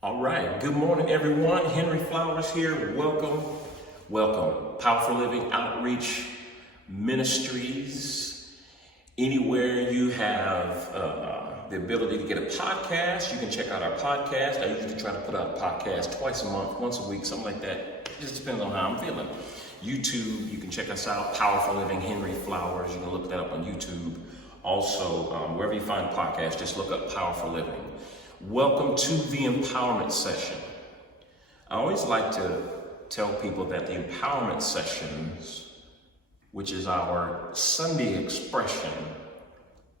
All right, good morning everyone. Henry Flowers here. Welcome. Powerful Living Outreach Ministries. Anywhere you have the ability to get a podcast, you can check out our podcast. I usually try to put out a podcast twice a month, once a week, something like that. It just depends on how I'm feeling. YouTube, you can check us out. Powerful Living Henry Flowers. You can look that up on YouTube. Also, wherever you find a podcast, just look up Powerful Living. Welcome to the empowerment session. I always like to tell people that the empowerment sessions, which is our Sunday expression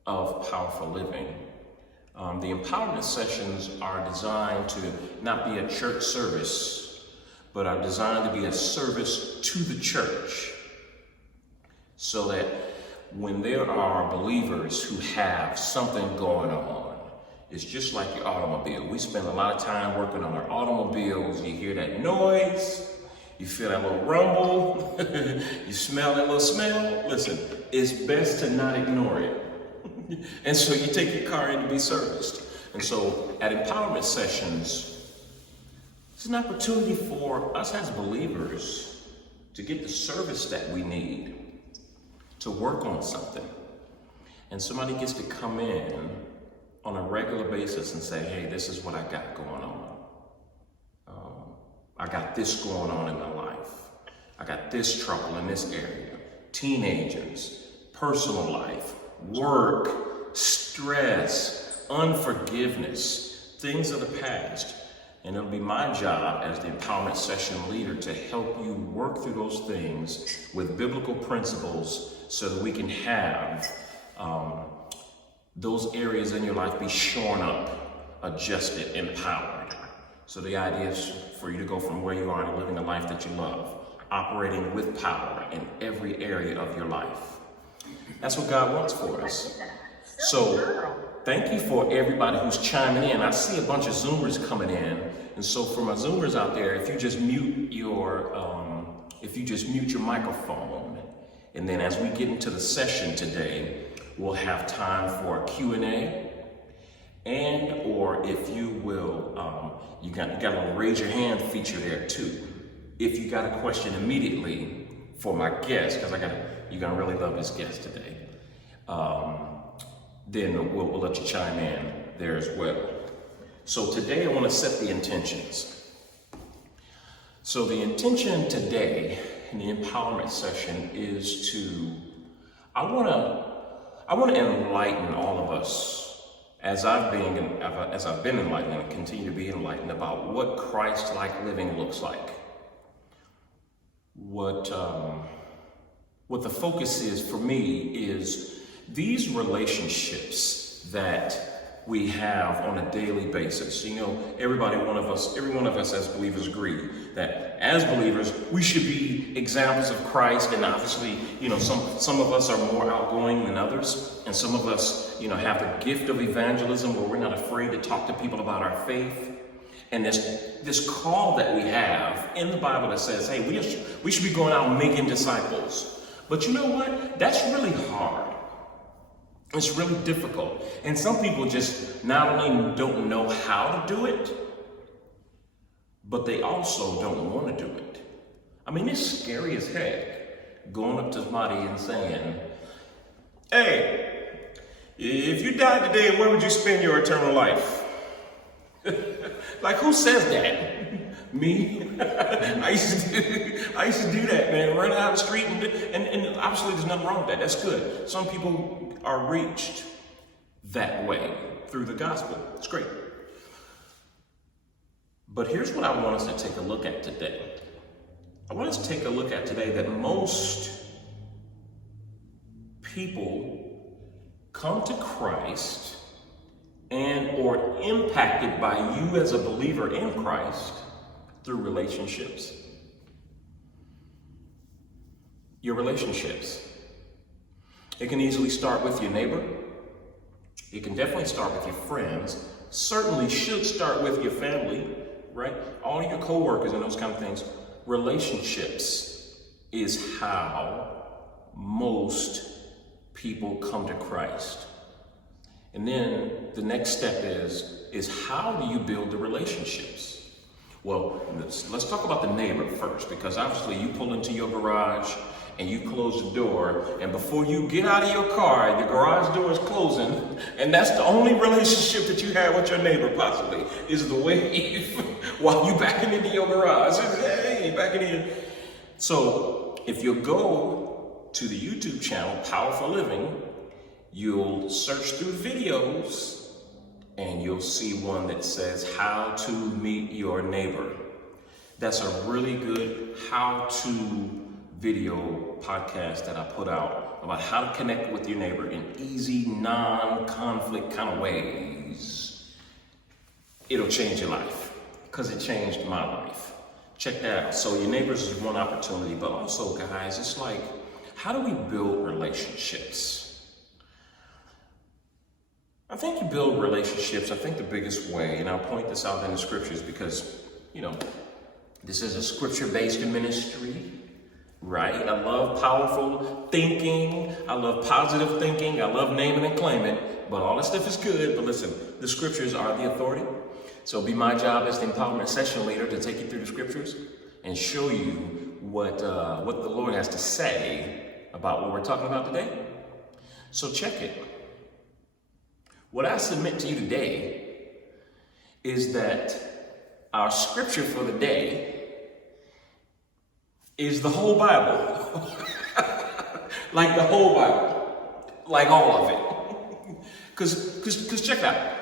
of powerful living, the empowerment sessions are designed to not be a church service, but are designed to be a service to the church, so that when there are believers who have something going on, it's just like your automobile. We spend a lot of time working on our automobiles. You hear that noise, you feel that little rumble, you smell that little smell. Listen, it's best to not ignore it. And so you take your car in to be serviced. And so at empowerment sessions, it's an opportunity for us as believers to get the service that we need to work on something. And somebody gets to come in on a regular basis and say, hey, this is what I got going on. I got this going on in my life. I got this trouble in this area. Teenagers, personal life, work, stress, unforgiveness, things of the past. And it'll be my job as the empowerment session leader to help you work through those things with biblical principles so that we can have those areas in your life be shorn up, adjusted, empowered. So the idea is for you to go from where you are to living the life that you love, operating with power in every area of your life. That's what God wants for us. So thank you for everybody who's chiming in. I see a bunch of Zoomers coming in. And so for my Zoomers out there, if you just mute your microphone, and then as we get into the session today, we'll have time for a Q&A, and or if you will, you got a little raise your hand feature there too. If you got a question immediately for my guest, because you're gonna really love this guest today, then we'll let you chime in there as well. So today I want to set the intentions. So the intention today in the empowerment session is I want to enlighten all of us as I've been enlightened and continue to be enlightened about what Christ-like living looks like. What the focus is for me is these relationships that we have on a daily basis. You know, every one of us as believers agree that as believers, we should be examples of Christ. And obviously, you know, some of us are more outgoing than others. And some of us, you know, have the gift of evangelism where we're not afraid to talk to people about our faith. And this call that we have in the Bible that says, hey, we should be going out and making disciples. But you know what? That's really hard. It's really difficult. And some people just not only don't know how to do it, but they also don't want to do it. I mean, it's scary as heck going up to somebody and saying, hey, if you died today, where would you spend your eternal life? Like, who says that? Me? I used to do that, man. Run out the street and obviously there's nothing wrong with that. That's good. Some people are reached that way through the gospel. It's great. But here's what I want us to take a look at today. I want us to take a look at today that most people come to Christ and or impacted by you as a believer in Christ through relationships. Your relationships. It can easily start with your neighbor. It can definitely start with your friends. Certainly should start with your family, right? All your coworkers and those kind of things. Relationships is how most people come to Christ. And then the next step is how do you build the relationships? Well, let's talk about the neighbor first, because obviously you pull into your garage and you close the door, and before you get out of your car, the garage door is closing, and that's the only relationship that you have with your neighbor possibly, is the wave while you backing into your garage. Hey, backing in. So if you go to the YouTube channel, Powerful Living, you'll search through videos and you'll see one that says how to meet your neighbor. That's a really good how-to video podcast that I put out about how to connect with your neighbor in easy, non-conflict kind of ways. It'll change your life, because it changed my life. Check that out. So your neighbors is one opportunity, but also, guys, it's like, how do we build relationships? I think you build relationships, I think the biggest way, and I'll point this out in the scriptures because, this is a scripture-based ministry, right? I love powerful thinking. I love positive thinking. I love naming and claiming, but all that stuff is good. But listen, the scriptures are the authority. So it'll be my job as the empowerment session leader to take you through the scriptures and show you what the Lord has to say about what we're talking about today. So check it. What I submit to you today is that our scripture for the day is the whole Bible. Like the whole Bible. Like all of it. Because check it out.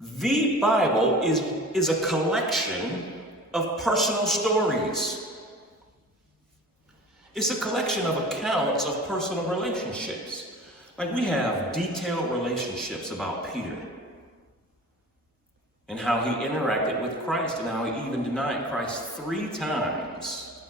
The Bible is a collection of personal stories. It's a collection of accounts of personal relationships. Like we have detailed relationships about Peter and how he interacted with Christ and how he even denied Christ 3 times.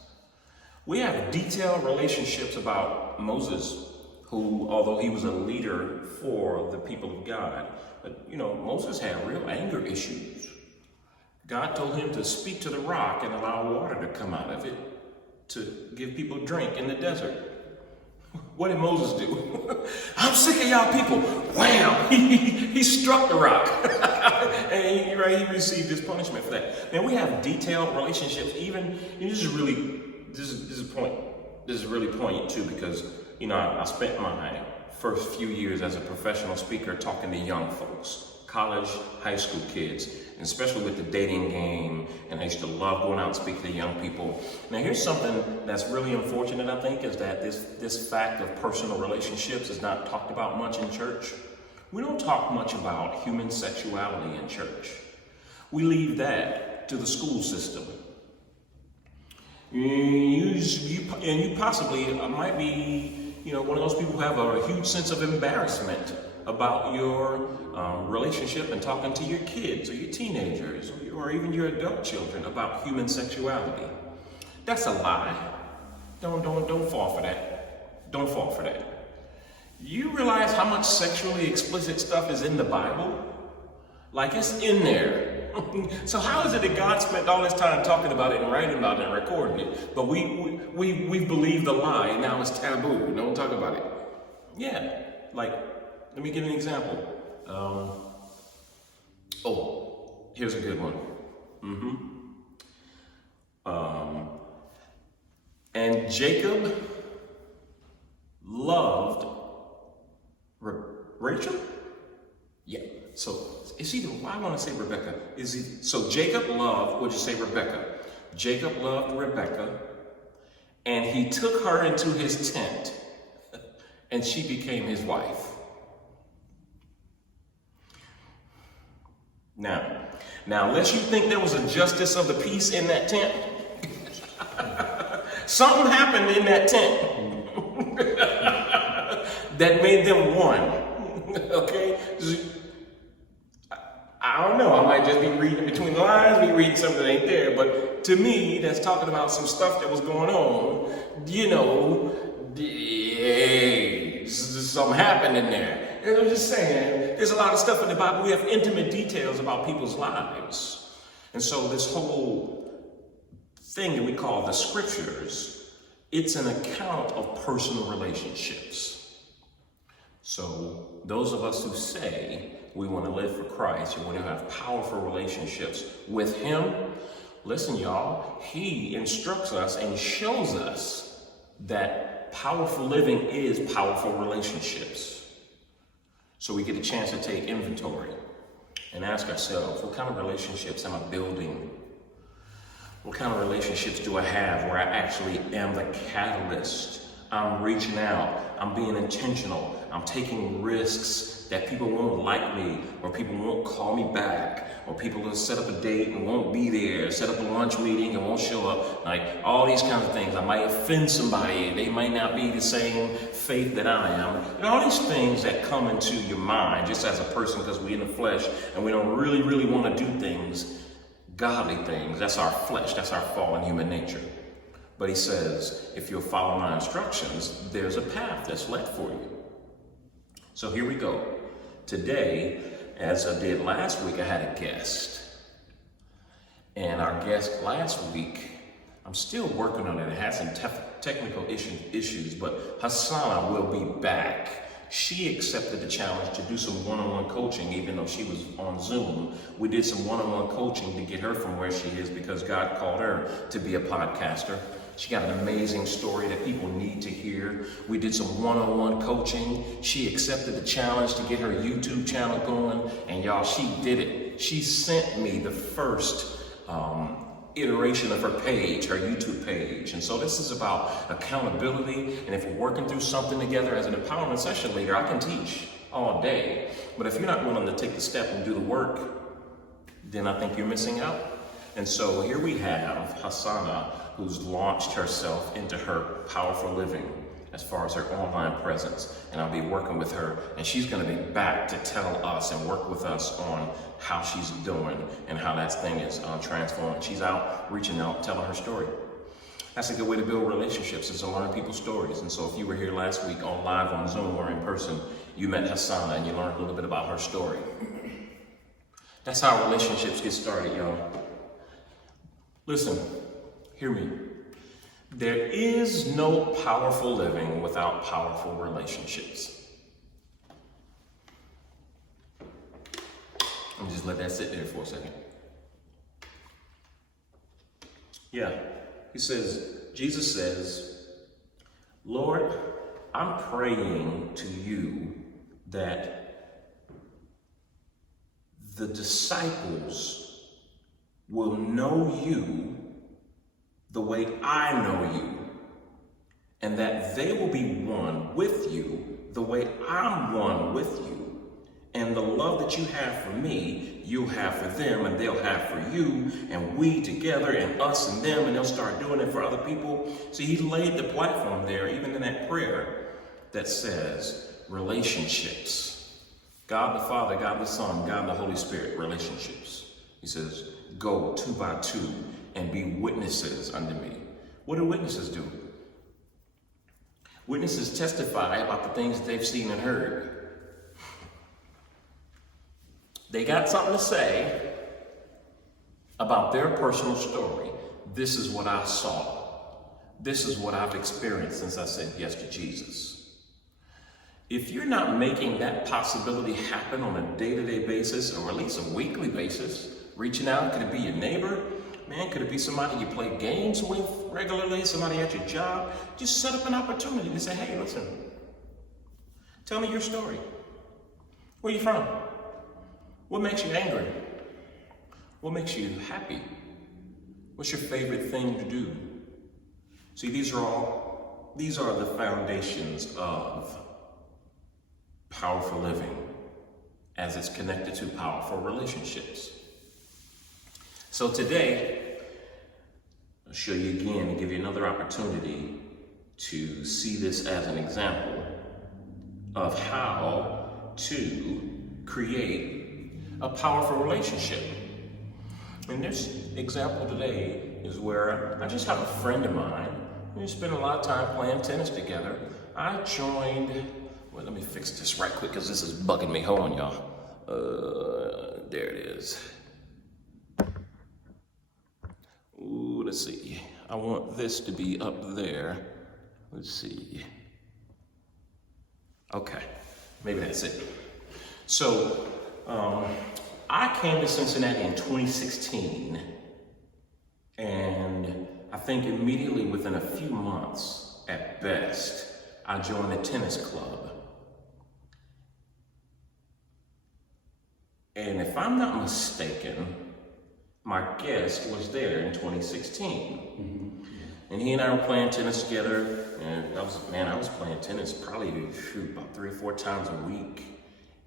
We have detailed relationships about Moses, who, although he was a leader for the people of God, but Moses had real anger issues. God told him to speak to the rock and allow water to come out of it to give people drink in the desert. What did Moses do? I'm sick of y'all people. Wham! He struck the rock. And he received his punishment for that. Man, we have detailed relationships. Even this is really poignant too, because I spent my first few years as a professional speaker talking to young folks, college, high school kids, and especially with the dating game. And I used to love going out and speaking to young people. Now, here's something that's really unfortunate, I think, is that this fact of personal relationships is not talked about much in church. We don't talk much about human sexuality in church. We leave that to the school system. You possibly might be, one of those people who have a huge sense of embarrassment about your relationship and talking to your kids or your teenagers or even your adult children about human sexuality. That's a lie. Don't fall for that. Don't fall for that. You realize how much sexually explicit stuff is in the Bible? Like, it's in there. So how is it that God spent all this time talking about it and writing about it and recording it, but we believe the lie and now it's taboo? Don't talk about it. Yeah, like, let me give you an example. Here's a good one. And Jacob loved Rachel? Yeah. So it's either, I want to say Rebecca. So Jacob loved, would you say Rebecca? Jacob loved Rebecca, and he took her into his tent, and she became his wife. Now, unless you think there was a justice of the peace in that tent, something happened in that tent that made them one. Okay? I don't know, I might just be reading between the lines, be reading something that ain't there, but to me, that's talking about some stuff that was going on, something happened in there. And I'm just saying, there's a lot of stuff in the Bible. We have intimate details about people's lives. And so this whole thing that we call the scriptures, it's an account of personal relationships. So those of us who say we want to live for Christ, we want to have powerful relationships with him, listen, y'all, he instructs us and shows us that powerful living is powerful relationships. So we get a chance to take inventory and ask ourselves, what kind of relationships am I building? What kind of relationships do I have where I actually am the catalyst? I'm reaching out, I'm being intentional, I'm taking risks that people won't like me, or people won't call me back, or people will set up a date and won't be there, set up a lunch meeting and won't show up, like all these kinds of things. I might offend somebody, they might not be the same faith that I am. And all these things that come into your mind just as a person, because we're in the flesh and we don't really want to do things, godly things. That's our flesh, that's our fallen human nature. But he says, if you'll follow my instructions, there's a path that's led for you. So here we go. Today, as I did last week, I had a guest. And our guest last week, I'm still working on it. It had some technical issues, but Hassana will be back. She accepted the challenge to do some one-on-one coaching, even though she was on Zoom. We did some one-on-one coaching to get her from where she is because God called her to be a podcaster. She got an amazing story that people need to hear. We did some one-on-one coaching. She accepted the challenge to get her YouTube channel going. And y'all, she did it. She sent me the first iteration of her page, her YouTube page. And so this is about accountability. And if we're working through something together as an empowerment session leader, I can teach all day. But if you're not willing to take the step and do the work, then I think you're missing out. And so here we have Hassana, who's launched herself into her powerful living as far as her online presence. And I'll be working with her, and she's going to be back to tell us and work with us on how she's doing and how that thing is transforming. She's out, reaching out, telling her story. That's a good way to build relationships, is to learn people's stories. And so if you were here last week on live on Zoom or in person, you met Hassana and you learned a little bit about her story. That's how relationships get started, y'all. Listen, hear me. There is no powerful living without powerful relationships. Let me just let that sit there for a second. Yeah, Jesus says, Lord, I'm praying to you that the disciples will know you the way I know you, and that they will be one with you the way I'm one with you. And the love that you have for me, you'll have for them, and they'll have for you, and we together, and us and them, and they'll start doing it for other people. See, he laid the platform there, even in that prayer, that says relationships. God the Father, God the Son, God the Holy Spirit, relationships. He says, go 2 by 2 and be witnesses unto me. What do witnesses do? Witnesses testify about the things that they've seen and heard. They got something to say about their personal story. This is what I saw. This is what I've experienced since I said yes to Jesus. If you're not making that possibility happen on a day-to-day basis, or at least a weekly basis, reaching out, could it be your neighbor? Man, could it be somebody you play games with regularly, somebody at your job? Just set up an opportunity to say, hey, listen, tell me your story. Where are you from? What makes you angry? What makes you happy? What's your favorite thing to do? See, these are the foundations of powerful living as it's connected to powerful relationships. So today, I'll show you again and give you another opportunity to see this as an example of how to create a powerful relationship. And this example today is where I just have a friend of mine. We spent a lot of time playing tennis together. I joined, well, let me fix this right quick because this is bugging me. Hold on, y'all. There it is. Ooh, let's see. I want this to be up there. Let's see. Okay. Maybe that's it. So, I came to Cincinnati in 2016, and I think immediately within a few months, at best, I joined a tennis club. And if I'm not mistaken, my guest was there in 2016. Mm-hmm. And he and I were playing tennis together, and I was playing tennis probably about 3 or 4 times a week.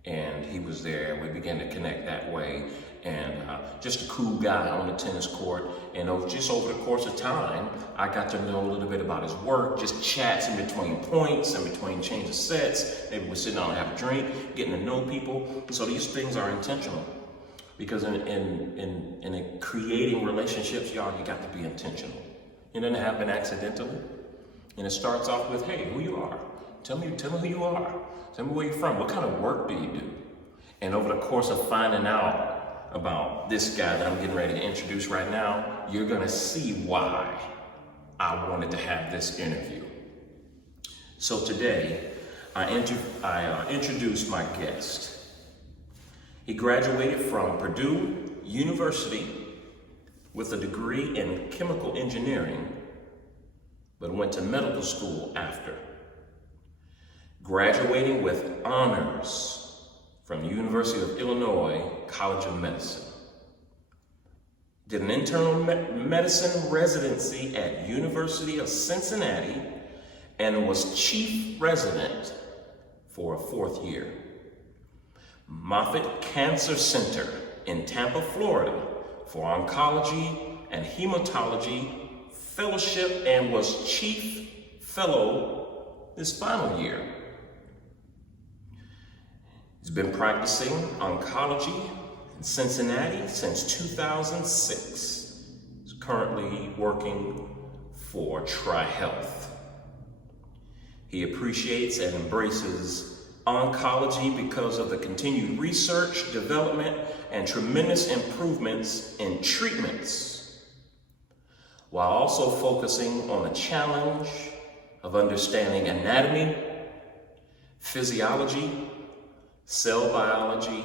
And he was there, and we began to connect that way. And just a cool guy on the tennis court. And just over the course of time, I got to know a little bit about his work, just chats in between points, in between change of sets. Maybe we're sitting down and have a drink, getting to know people. So these things are intentional. Because in creating relationships, y'all, you got to be intentional. It doesn't happen accidentally. And it starts off with, hey, who you are. Tell me who you are. Tell me where you're from. What kind of work do you do? And over the course of finding out about this guy that I'm getting ready to introduce right now, you're gonna see why I wanted to have this interview. So today, I introduced my guest. He graduated from Purdue University with a degree in chemical engineering, but went to medical school after. Graduating with honors from the University of Illinois College of Medicine. Did an internal medicine residency at University of Cincinnati and was chief resident for a 4th year. Moffitt Cancer Center in Tampa, Florida for oncology and hematology fellowship and was chief fellow this final year. He's been practicing oncology in Cincinnati since 2006. He's currently working for TriHealth. He appreciates and embraces oncology because of the continued research, development, and tremendous improvements in treatments, while also focusing on the challenge of understanding anatomy, physiology, cell biology,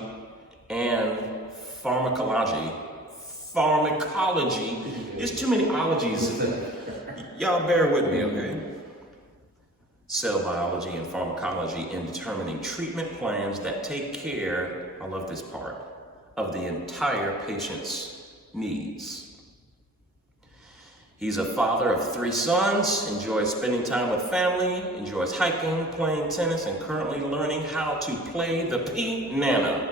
and pharmacology. There's too many ologies. Y'all bear with me, okay? Cell biology and pharmacology in determining treatment plans that take care, I love this part, of the entire patient's needs. He's a father of 3 sons, enjoys spending time with family, enjoys hiking, playing tennis, and currently learning how to play the piano.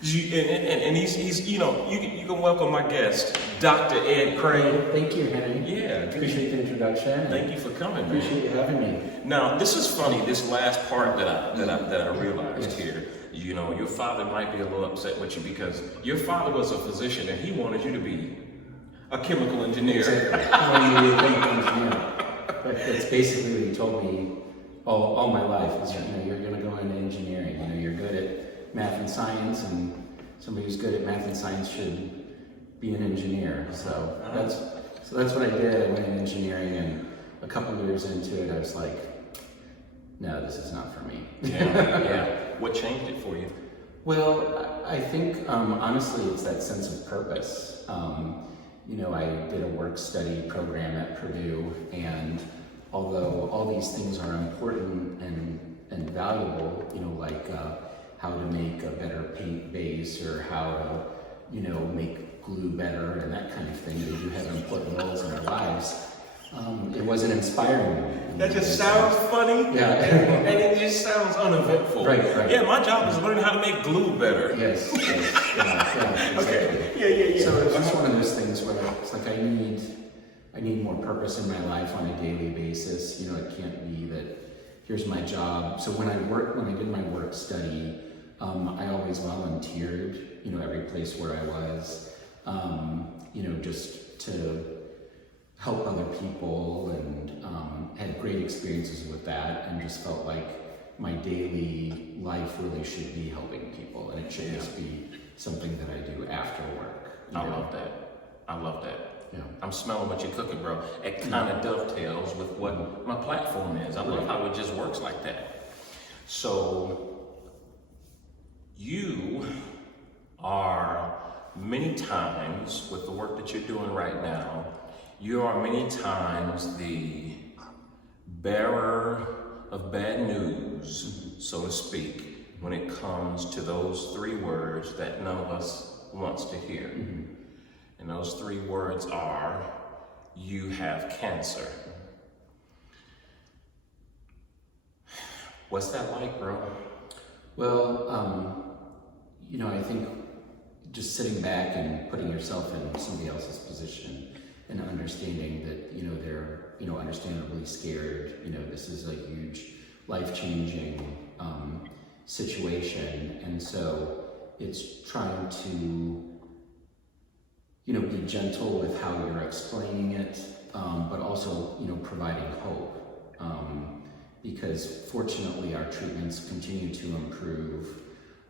And he's you can welcome my guest, Dr. Ed Crane. Thank you, Henry. Yeah. Appreciate the introduction. Thank you for coming, man. Appreciate you having me. Now, this is funny, this last part that I realized here. You know, your father might be a little upset with you because your father was a physician and he wanted you to be a chemical engineer. Exactly. I wanted to be a chemical engineer. That's basically what he told me all my life. Is, you're going to go into engineering. You're good at math and science, and somebody who's good at math and science should be an engineer. So that's what I did. I went in engineering, and a couple of years into it, I was like, no, this is not for me. Yeah. What changed it for you? Well, I think honestly, it's that sense of purpose. I did a work study program at Purdue, and although all these things are important and valuable, like how to make a better paint base or how to, make glue better and that kind of thing, they do have important roles in our lives. It wasn't inspiring me. That just sounds funny. Yeah. And it just sounds uneventful. Right. Yeah, my job is learning how to make glue better. Yes. Yeah, exactly. Okay. Yeah. So it's just one of those things where it's like I need more purpose in my life on a daily basis. It can't be that here's my job. So when I did my work study, I always volunteered, every place where I was, just to help other people, and had great experiences with that, and just felt like my daily life really should be helping people, and it should just be something that I do after work. I love that. Yeah. I'm smelling what you're cooking, bro. It kind of dovetails with what my platform is. I love how it just works like that. So you are many times, with the work that you're doing right now, you are many times the bearer of bad news, so to speak, when it comes to those 3 words that none of us wants to hear. And those 3 words are, you have cancer. What's that like, bro? Well, you know, I think just sitting back and putting yourself in somebody else's position and understanding that, you know, they're, you know, understandably scared. You know, this is a huge life-changing situation. And so it's trying to, you know, be gentle with how you're explaining it, but also, you know, providing hope. Because fortunately our treatments continue to improve.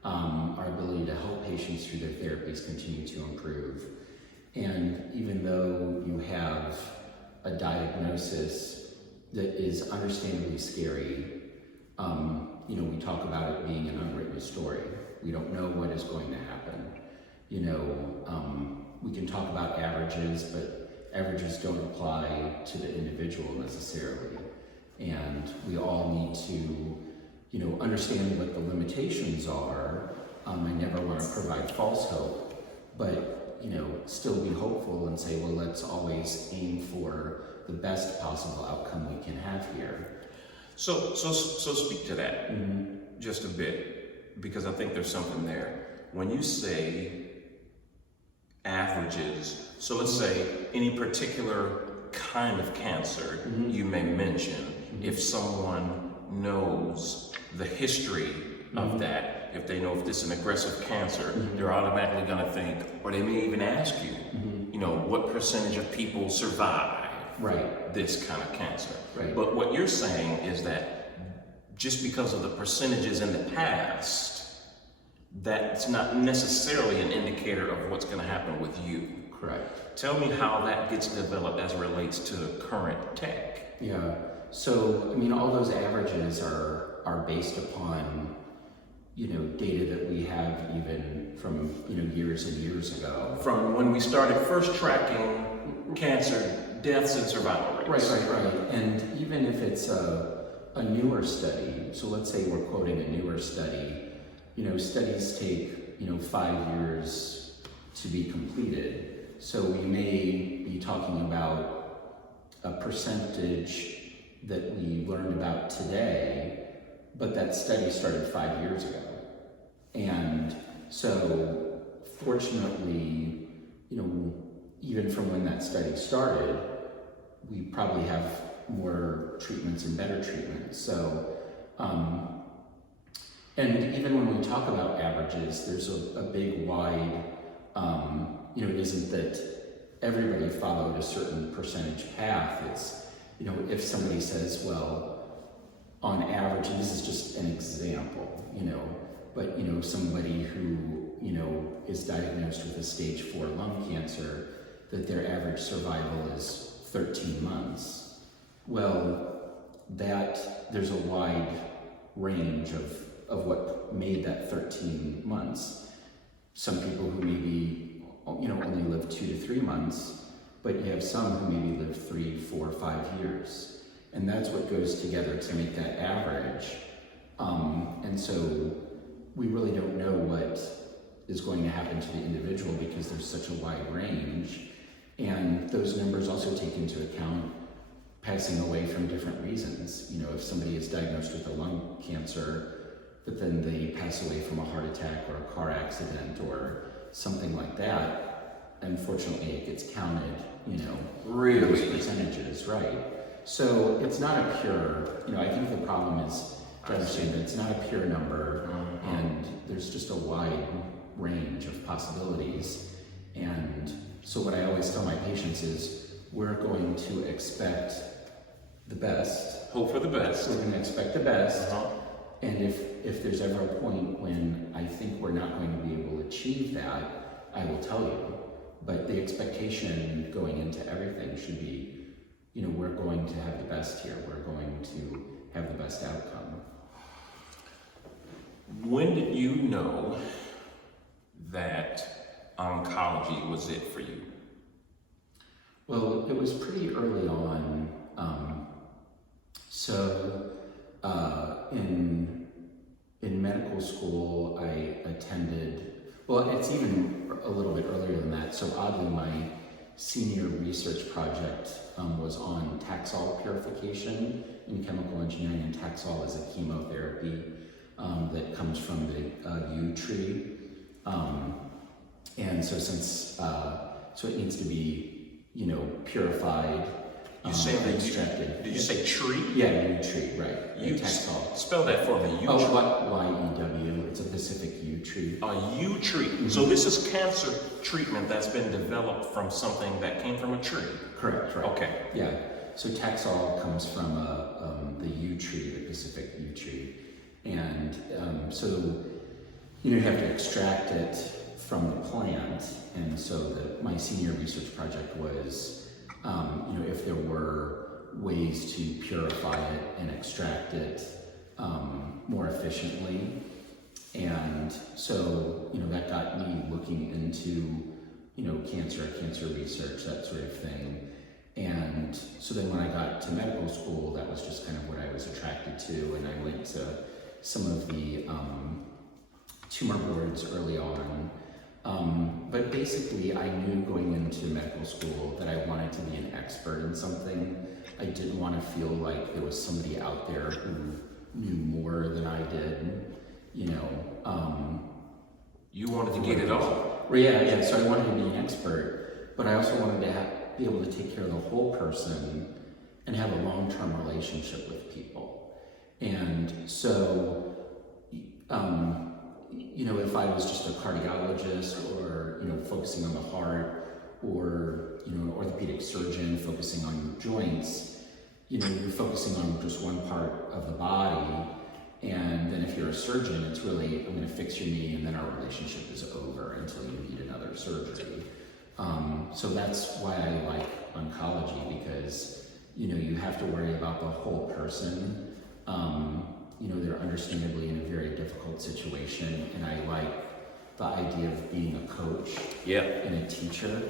Our ability to help patients through their therapies continue to improve. And even though you have a diagnosis that is understandably scary, you know, we talk about it being an unwritten story. We don't know what is going to happen. You know, we can talk about averages, but averages don't apply to the individual necessarily. And we all need to, you know, understand what the limitations are. I never want to provide false hope, but, you know, still be hopeful and say, well, let's always aim for the best possible outcome we can have here. So speak to that just a bit, because I think there's something there. When you say averages, so let's say any particular kind of cancer you may mention, if someone knows the history of that, if they know if this is an aggressive cancer, they're automatically going to think, or they may even ask you, you know, what percentage of people survive this kind of cancer. But what you're saying is that just because of the percentages in the past, that's not necessarily an indicator of what's going to happen with you. Correct. Tell me how that gets developed as it relates to current tech. Yeah. So, I mean, all those averages are based upon, you know, data that we have even from, you know, years and years ago. From when we started first tracking cancer deaths and survival rates. Right. And even if it's a newer study, so let's say we're quoting a newer study, you know, studies take, you know, 5 years to be completed. So we may be talking about a percentage that we learned about today, but that study started 5 years ago. And so fortunately, you know, even from when that study started, we probably have more treatments and better treatments. So, and even when we talk about averages, there's a big wide, you know, it isn't that everybody followed a certain percentage path. It's, you know, if somebody says, well, on average, and this is just an example, you know, but, you know, somebody who, you know, is diagnosed with a stage 4 lung cancer, that their average survival is 13 months. Well, there's a wide range of what made that 13 months. Some people who maybe, you know, only live 2 to 3 months, but you have some who maybe live 3, 4, 5 years. And that's what goes together to make that average. And so we really don't know what is going to happen to the individual because there's such a wide range. And those numbers also take into account passing away from different reasons. You know, if somebody is diagnosed with a lung cancer, but then they pass away from a heart attack or a car accident or something like that, unfortunately it gets counted, you know, those percentages, right? So it's not a pure, you know, I think the problem is to understand that it's not a pure number, and there's just a wide range of possibilities. And so what I always tell my patients is, we're going to expect the best. Hope for the best. We're going to expect the best. And if there's ever a point when I think we're not going to be able to achieve that, I will tell you. but the expectation going into everything should be, we're going to have the best here. We're going to have the best outcome. When did you know that oncology was it for you? Well, it was pretty early on. In medical school, I attended, well, it's even a little bit earlier than that. So oddly, my senior research project was on Taxol purification in chemical engineering, and Taxol is a chemotherapy that comes from the yew tree. And so so it needs to be, purified, extracted. Did you say tree? Yeah, yew tree, right. Yew, Taxol. spell that for me. Yew Oh, tree. Y-E-W. It's a Pacific yew tree. A yew tree. Mm-hmm. So this is cancer treatment that's been developed from something that came from a tree. Correct, right. Okay. Yeah. So Taxol comes from the yew tree, the Pacific yew tree. And you have to extract it from the plant. And so my senior research project was, if there were ways to purify it and extract it more efficiently. And so, that got me looking into, cancer research, that sort of thing. And so then when I got to medical school, that was just kind of what I was attracted to. And I went to some of the tumor boards early on. But basically, I knew going into medical school that I wanted to be an expert in something. I didn't want to feel like there was somebody out there who knew more than I did, You wanted to get it all. Yeah, so I wanted to be an expert, but I also wanted to be able to take care of the whole person and have a long-term relationship with people. And so, if I was just a cardiologist or, focusing on the heart, or, an orthopedic surgeon focusing on your joints, you're focusing on just one part of the body. And then if you're a surgeon, it's really, I'm going to fix your knee and then our relationship is over until you need another surgery. So that's why I like oncology, because, you have to worry about the whole person. They're understandably in a very difficult situation, and I like the idea of being a coach and a teacher,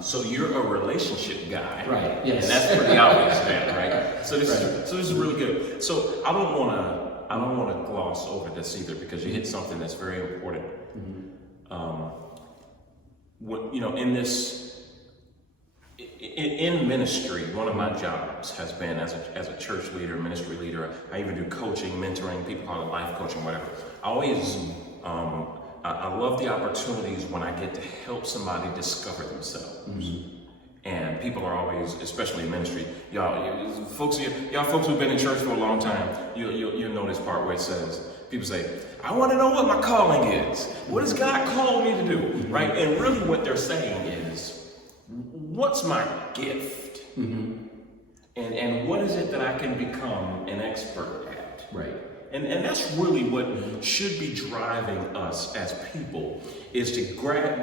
So you're a relationship guy, right? Yes, and that's pretty obvious, man, right? So this is really good. So I don't want to gloss over this either, because you hit something that's very important. In ministry, one of my jobs has been as a church leader, ministry leader. I even do coaching, mentoring. People call it life coaching, whatever. I love the opportunities when I get to help somebody discover themselves. And people are always, especially in ministry, y'all folks who've been in church for a long time, you'll know this part where it says, people say, I want to know what my calling is. What has God called me to do? Right? And really what they're saying is, what's my gift? And what is it that I can become an expert at? Right. And that's really what should be driving us as people, is to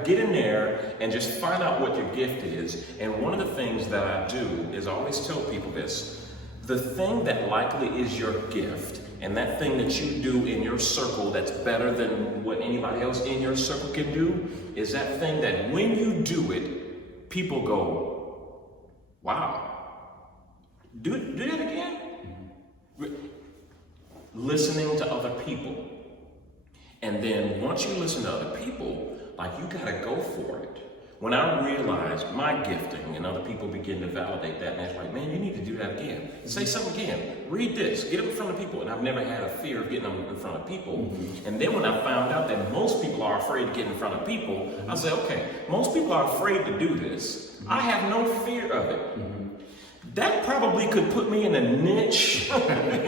get in there and just find out what your gift is. And one of the things that I do is I always tell people this: the thing that likely is your gift, and that thing that you do in your circle that's better than what anybody else in your circle can do, is that thing that when you do it, people go, wow, do that again? Listening to other people. And then once you listen to other people, you gotta go for it. When I realized my gifting and other people begin to validate that, and it's like, man, you need to do that again. Say something again. Read this. Get up in front of people. And I've never had a fear of getting up in front of people. And then when I found out that most people are afraid to get in front of people, I said, okay, most people are afraid to do this. I have no fear of it. That probably could put me in a niche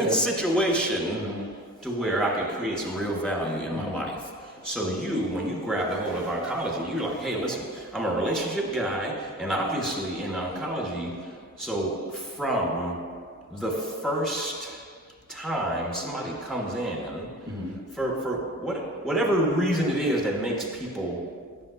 situation to where I could create some real value in my life. So when you grab the hold of oncology, you're like, hey, listen, I'm a relationship guy, and obviously in oncology, so from the first time somebody comes in, for whatever reason it is that makes people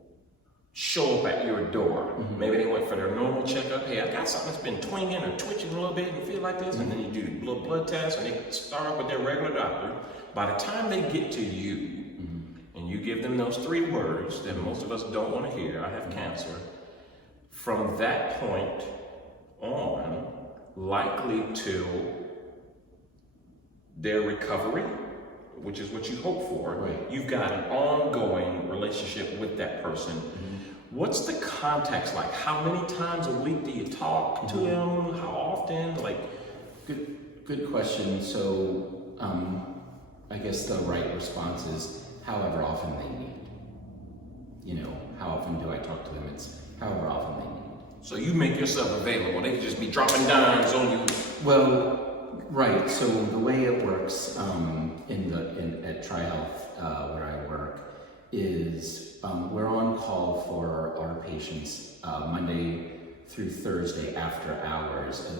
show up at your door. Maybe they went for their normal checkup. Hey, I got something that's been twinging or twitching a little bit and feel like this. And then you do a little blood test and they start with their regular doctor. By the time they get to you and you give them those 3 words that most of us don't want to hear, I have cancer, from that point on, likely till their recovery, which is what you hope for, right. You've got an ongoing relationship with that person. What's the context like? How many times a week do you talk to them? How often? Like, good question. So, I guess the right response is however often they need. You know, how often do I talk to them? It's however often they need. so you make yourself available. They can just be dropping dimes on you. Well, right. So the way it works at TriHealth, where I work, is we're on call for our patients Monday through Thursday after hours.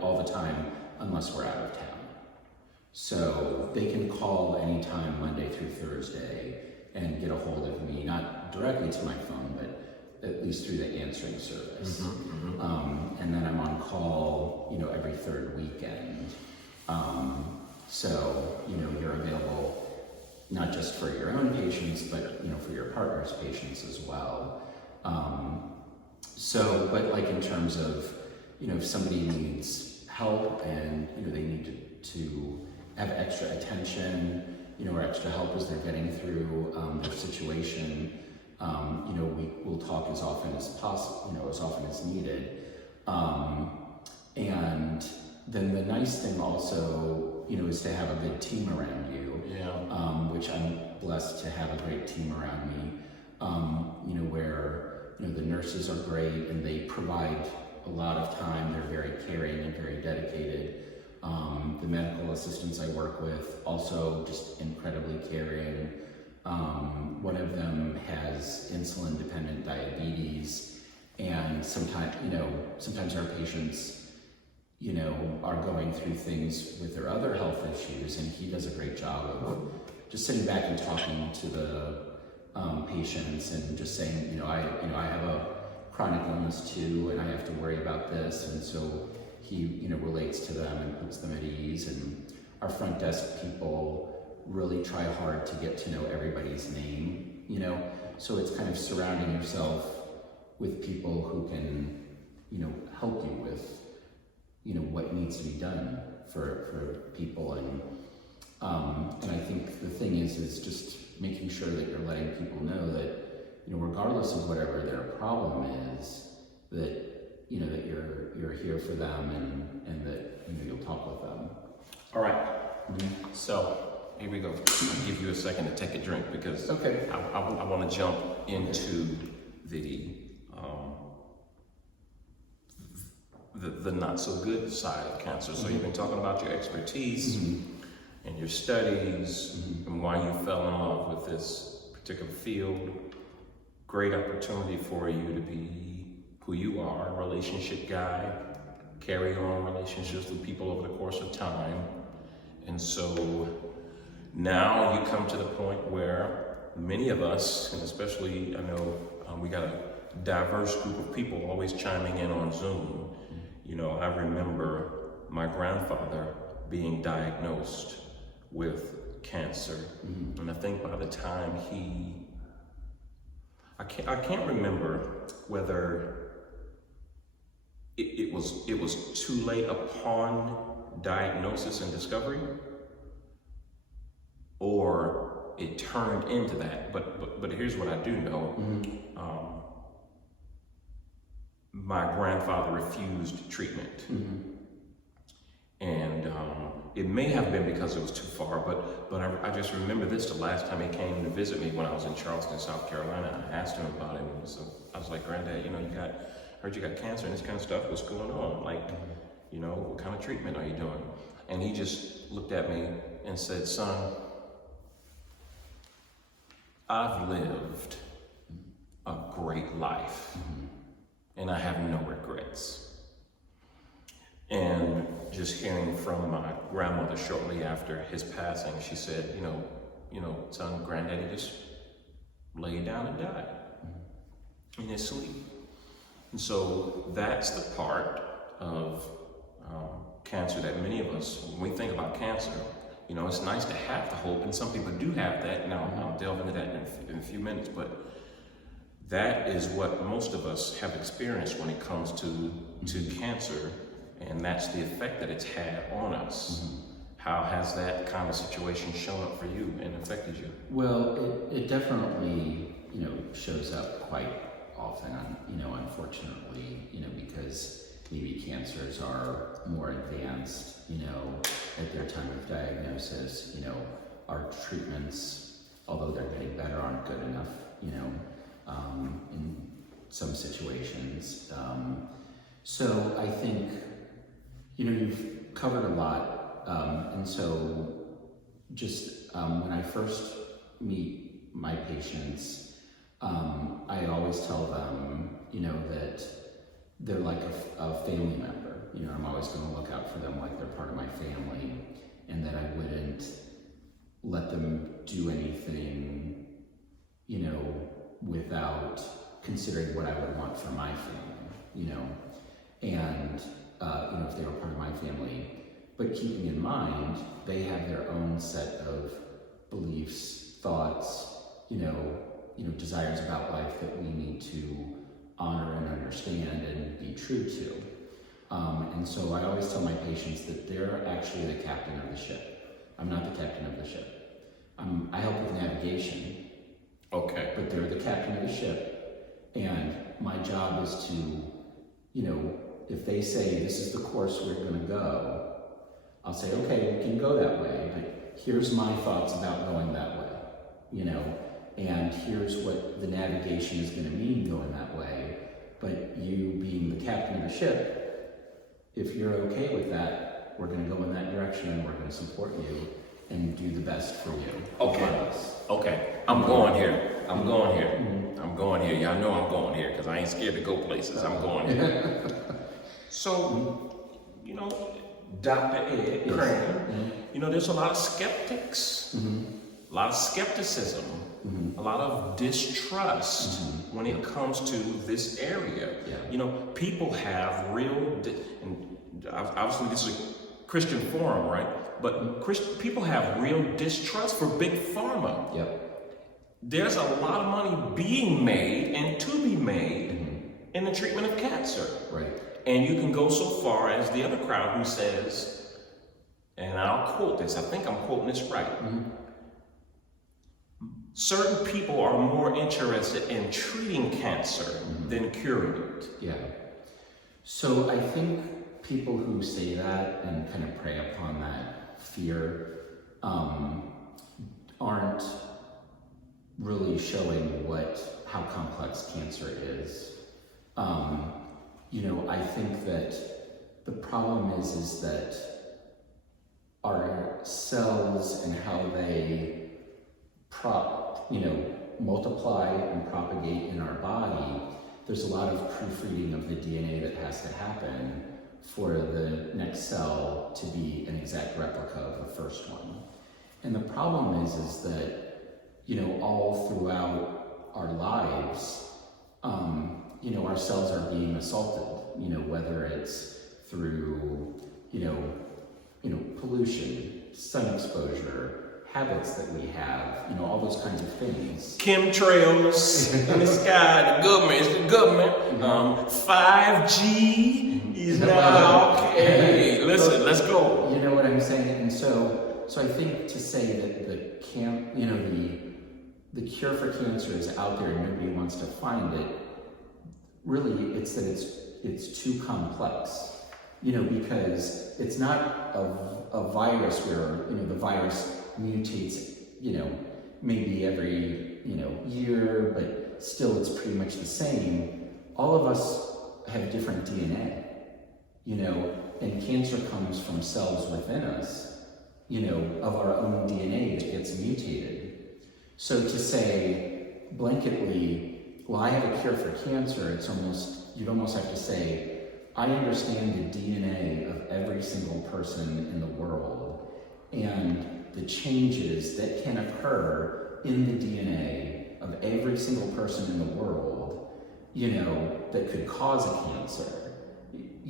All the time, unless we're out of town. So they can call anytime Monday through Thursday and get a hold of me, not directly to my phone, but at least through the answering service. And then I'm on call, every 3rd weekend. So, you're available not just for your own patients, but, for your partner's patients as well. But like in terms of, if somebody needs help and, they need to have extra attention, or extra help as they're getting through their situation, we'll talk as often as possible, as often as needed. And then the nice thing also, is to have a good team around you, which I'm blessed to have a great team around me, where, the nurses are great and they provide a lot of time. They're very caring and very dedicated. The medical assistants I work with also just incredibly caring. One of them has insulin-dependent diabetes, and sometimes our patients, are going through things with their other health issues, and he does a great job of just sitting back and talking to the patients and just saying, I have a chronic illness too, and I have to worry about this, and so he, relates to them and puts them at ease. And our front desk people really try hard to get to know everybody's name, so it's kind of surrounding yourself with people who can, help you with, what needs to be done for people. And I think the thing is just making sure that you're letting people know that, regardless of whatever their problem is, that that you're here for them, and that you'll talk with them. All right. So here we go. I'll give you a second to take a drink because okay. I want to jump into the not so good side of cancer. So you've been talking about your expertise and your studies and why you fell in love with this particular field. Great opportunity for you to be who you are, a relationship guy, carry on relationships with people over the course of time. And so now you come to the point where many of us, and especially I know we got a diverse group of people always chiming in on Zoom. I remember my grandfather being diagnosed with cancer. And I think by the time I can't remember whether it was too late upon diagnosis and discovery, or it turned into that. But here's what I do know. My grandfather refused treatment. And it may have been because it was too far, but I just remember this the last time he came to visit me when I was in Charleston, South Carolina. I asked him about it, and so I was like, Granddad, heard you got cancer and this kind of stuff. What's going on? Like, what kind of treatment are you doing? And he just looked at me and said, son, I've lived a great life and I have no regrets. And just hearing from my grandmother shortly after his passing, she said, son, Granddaddy just laid down and died. in his sleep. And so that's the part of cancer that many of us, when we think about cancer, you know, it's nice to have the hope, and some people do have that, and I'll delve into that in a few minutes, but that is what most of us have experienced when it comes to cancer, and that's the effect that it's had on us. How has that kind of situation shown up for you and affected you? Well, it definitely, you know, shows up quite often, you know, unfortunately, you know, because maybe cancers are more advanced, you know, at their time of diagnosis. You know, our treatments, although they're getting better, aren't good enough, you know, in some situations. So I think, you know, you've covered a lot, and so just when I first meet my patients, I always tell them, you know, that they're like a family member. You know, I'm always going to look out for them like they're part of my family, and that I wouldn't let them do anything, you know, without considering what I would want for my family, you know, and, you know, if they were part of my family, but keeping in mind, they have their own set of beliefs, thoughts, you know, desires about life that we need to honor and understand and be true to. And so I always tell my patients that they're actually the captain of the ship. I'm not the captain of the ship. I help with navigation. Okay. But they're the captain of the ship. And my job is to, you know, if they say this is the course we're going to go, I'll say, okay, we can go that way, but here's my thoughts about going that way, you know, and here's what the navigation is going to mean going that way. But you being the captain of the ship, if you're okay with that, we're going to go in that direction and we're going to support you and do the best for you. Okay. Okay. I'm going here. I'm going here. I'm going here. Y'all know I'm going here because I ain't scared to go places. I'm going here. So, you know, Dr. Ed Crane, you know, there's a lot of skeptics, a lot of skepticism, a lot of distrust when it comes to this area. You know, people have real, and obviously this is a Christian forum, right? But people have real distrust for big pharma. There's a lot of money being made and to be made in the treatment of cancer. And you can go so far as the other crowd who says, and I'll quote this, I think I'm quoting this right. Certain people are more interested in treating cancer than curing it. So I think people who say that and kind of prey upon that fear aren't really showing how complex cancer is. You know, I think that the problem is that our cells and how they multiply and propagate in our body, there's a lot of proofreading of the DNA that has to happen for the next cell to be an exact replica of the first one. And the problem is that, you know, all throughout our lives, you know, our cells are being assaulted, you know, whether it's through, you know, pollution, sun exposure, habits that we have, you know, all those kinds of things. Chemtrails in the sky, it's the government. 5G is now, okay, listen, let's go. You know what I'm saying? And so I think to say that the cure for cancer is out there and nobody wants to find it, really it's that it's too complex, you know, because it's not a virus where, you know, the virus mutates, you know, maybe every, you know, year, but still it's pretty much the same. All of us have different DNA, you know, and cancer comes from cells within us, you know, of our own DNA that gets mutated. So to say blanketly, well, I have a cure for cancer, you'd almost have to say, I understand the DNA of every single person in the world and the changes that can occur in the DNA of every single person in the world that could cause a cancer.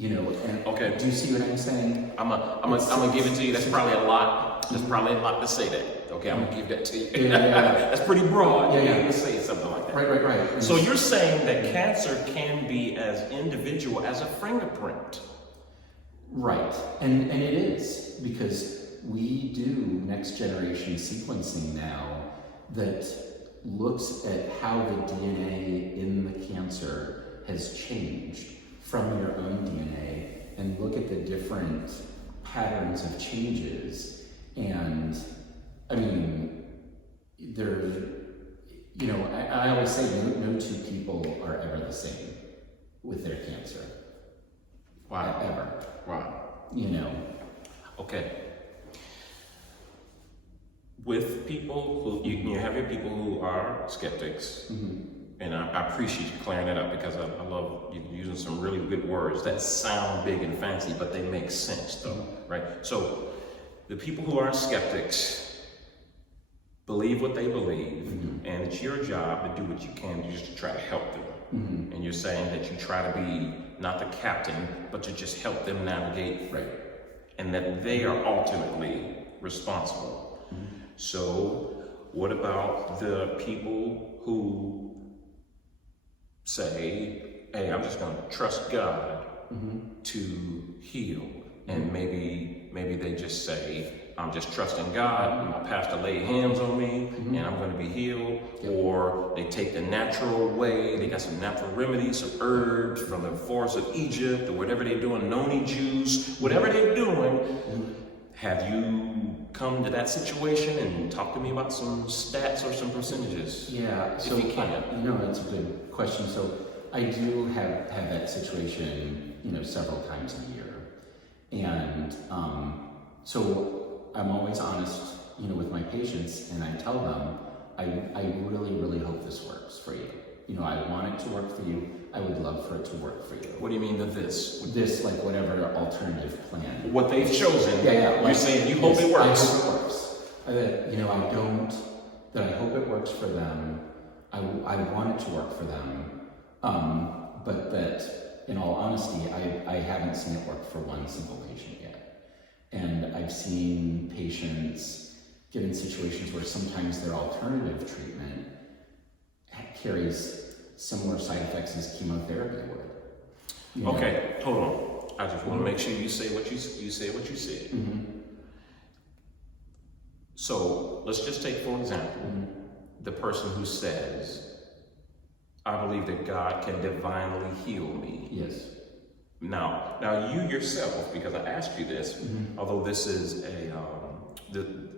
And Okay. do you see what I'm saying? I'm gonna give it to you. That's probably a lot. That's probably a lot to say that. Okay, I'm gonna give that to you. Yeah. That's pretty broad. Yeah. To say something like that. Right. And So you're saying that cancer can be as individual as a fingerprint. right, and it is, because we do next generation sequencing now that looks at how the DNA in the cancer has changed from your own DNA, and look at the different patterns of changes. And I mean, I always say no two people are ever the same with their cancer. Wow. Ever. Wow. Okay. With people who, you have your people who are skeptics, and I appreciate you clearing that up, because I love you using some really good words that sound big and fancy, but they make sense though, right? So the people who are skeptics believe what they believe, and it's your job to do what you can just to try to help them. And you're saying that you try to be not the captain, but to just help them navigate, Right. and that they are ultimately responsible. So what about the people who say, hey, I'm just going to trust God to heal, and maybe they just say, I'm just trusting God, my pastor laid hands on me, and I'm going to be healed. Or they take the natural way, they got some natural remedies, some herbs from the forests of Egypt, or whatever they're doing, noni juice, whatever they're doing. Have you come to that situation and talk to me about some stats or some percentages? Yeah, so if you can. That's a good question. So I do have that situation, several times a year. And so I'm always honest, with my patients, and I tell them, I really, really hope this works for you. I want it to work for you. I would love for it to work for you. What do you mean this? This, like whatever alternative plan. What they've chosen. Yeah. You're saying you hope it works. I hope it works. I hope it works for them. I want it to work for them. But that, in all honesty, I haven't seen it work for one single patient yet. And I've seen patients get in situations where sometimes their alternative treatment carries similar side effects as chemotherapy would. Okay, hold on. I just want to make sure you say what you said. So let's just take, for example, the person who says, I believe that God can divinely heal me. Yes. Now you yourself, because I asked you this, although this is the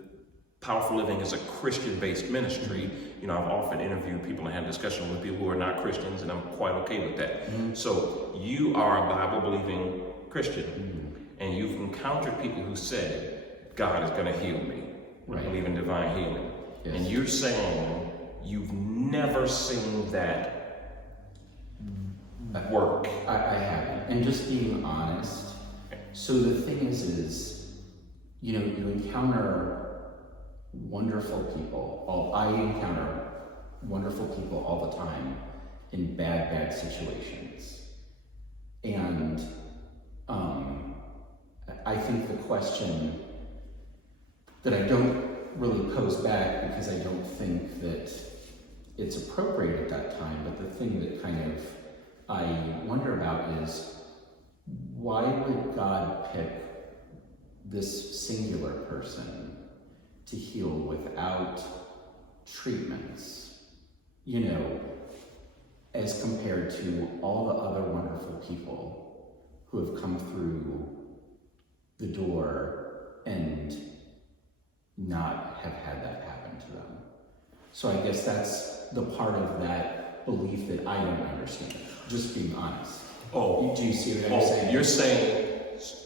Powerful Living is a Christian-based ministry, I've often interviewed people and had discussions with people who are not Christians, and I'm quite okay with that. So you are a Bible-believing Christian, and you've encountered people who said, God is going to heal me. I believe in divine healing. Yes. And you're saying you've never seen that work. I haven't. And just being honest, so the thing is, you encounter wonderful people. I encounter wonderful people all the time in bad situations. And I think the question that I don't really pose back, because I don't think that it's appropriate at that time, but the thing that kind of I wonder about is, why would God pick this singular person to heal without treatments, as compared to all the other wonderful people who have come through the door and not have had that happen to them? So I guess that's the part of that belief that I don't understand, just being honest. Do you see what I'm saying?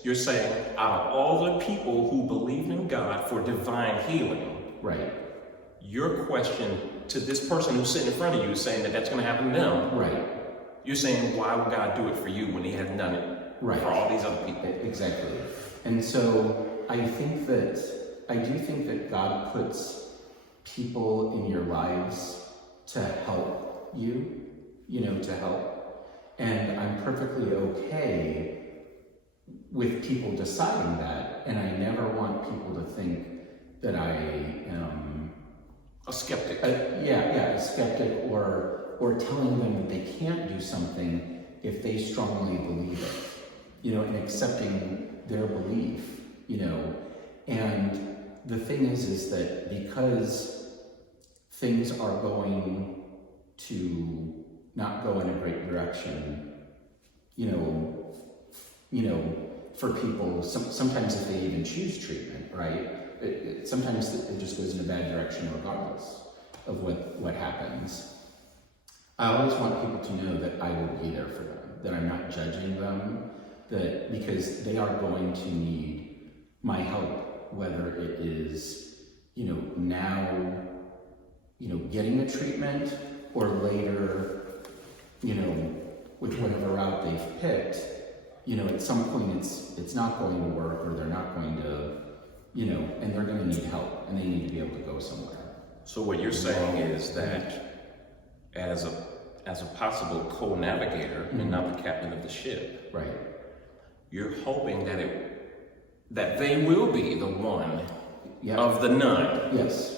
You're saying out of all the people who believe in God for divine healing, right, your question to this person who's sitting in front of you is saying that that's going to happen to them. Right. You're saying, why would God do it for you when he hasn't done it for all these other people? Exactly. And so I do think that God puts people in your lives to help you, to help. And I'm perfectly okay with people deciding that. And I never want people to think that I am a skeptic. A skeptic, or telling them that they can't do something if they strongly believe it, and accepting their belief, And the thing is that because things are going to not go in a great direction, for people, sometimes if they even choose treatment, right? Sometimes it just goes in a bad direction regardless of what happens. I always want people to know that I will be there for them, that I'm not judging them, that because they are going to need my help, whether it is, now, getting a treatment, or later, with whatever route they've picked, at some point it's not going to work, or they're not going to, and they're going to need help, and they need to be able to go somewhere. So what you're saying is that as a possible co-navigator and not the captain of the ship, right? You're hoping that they will be the one of the none. Yes.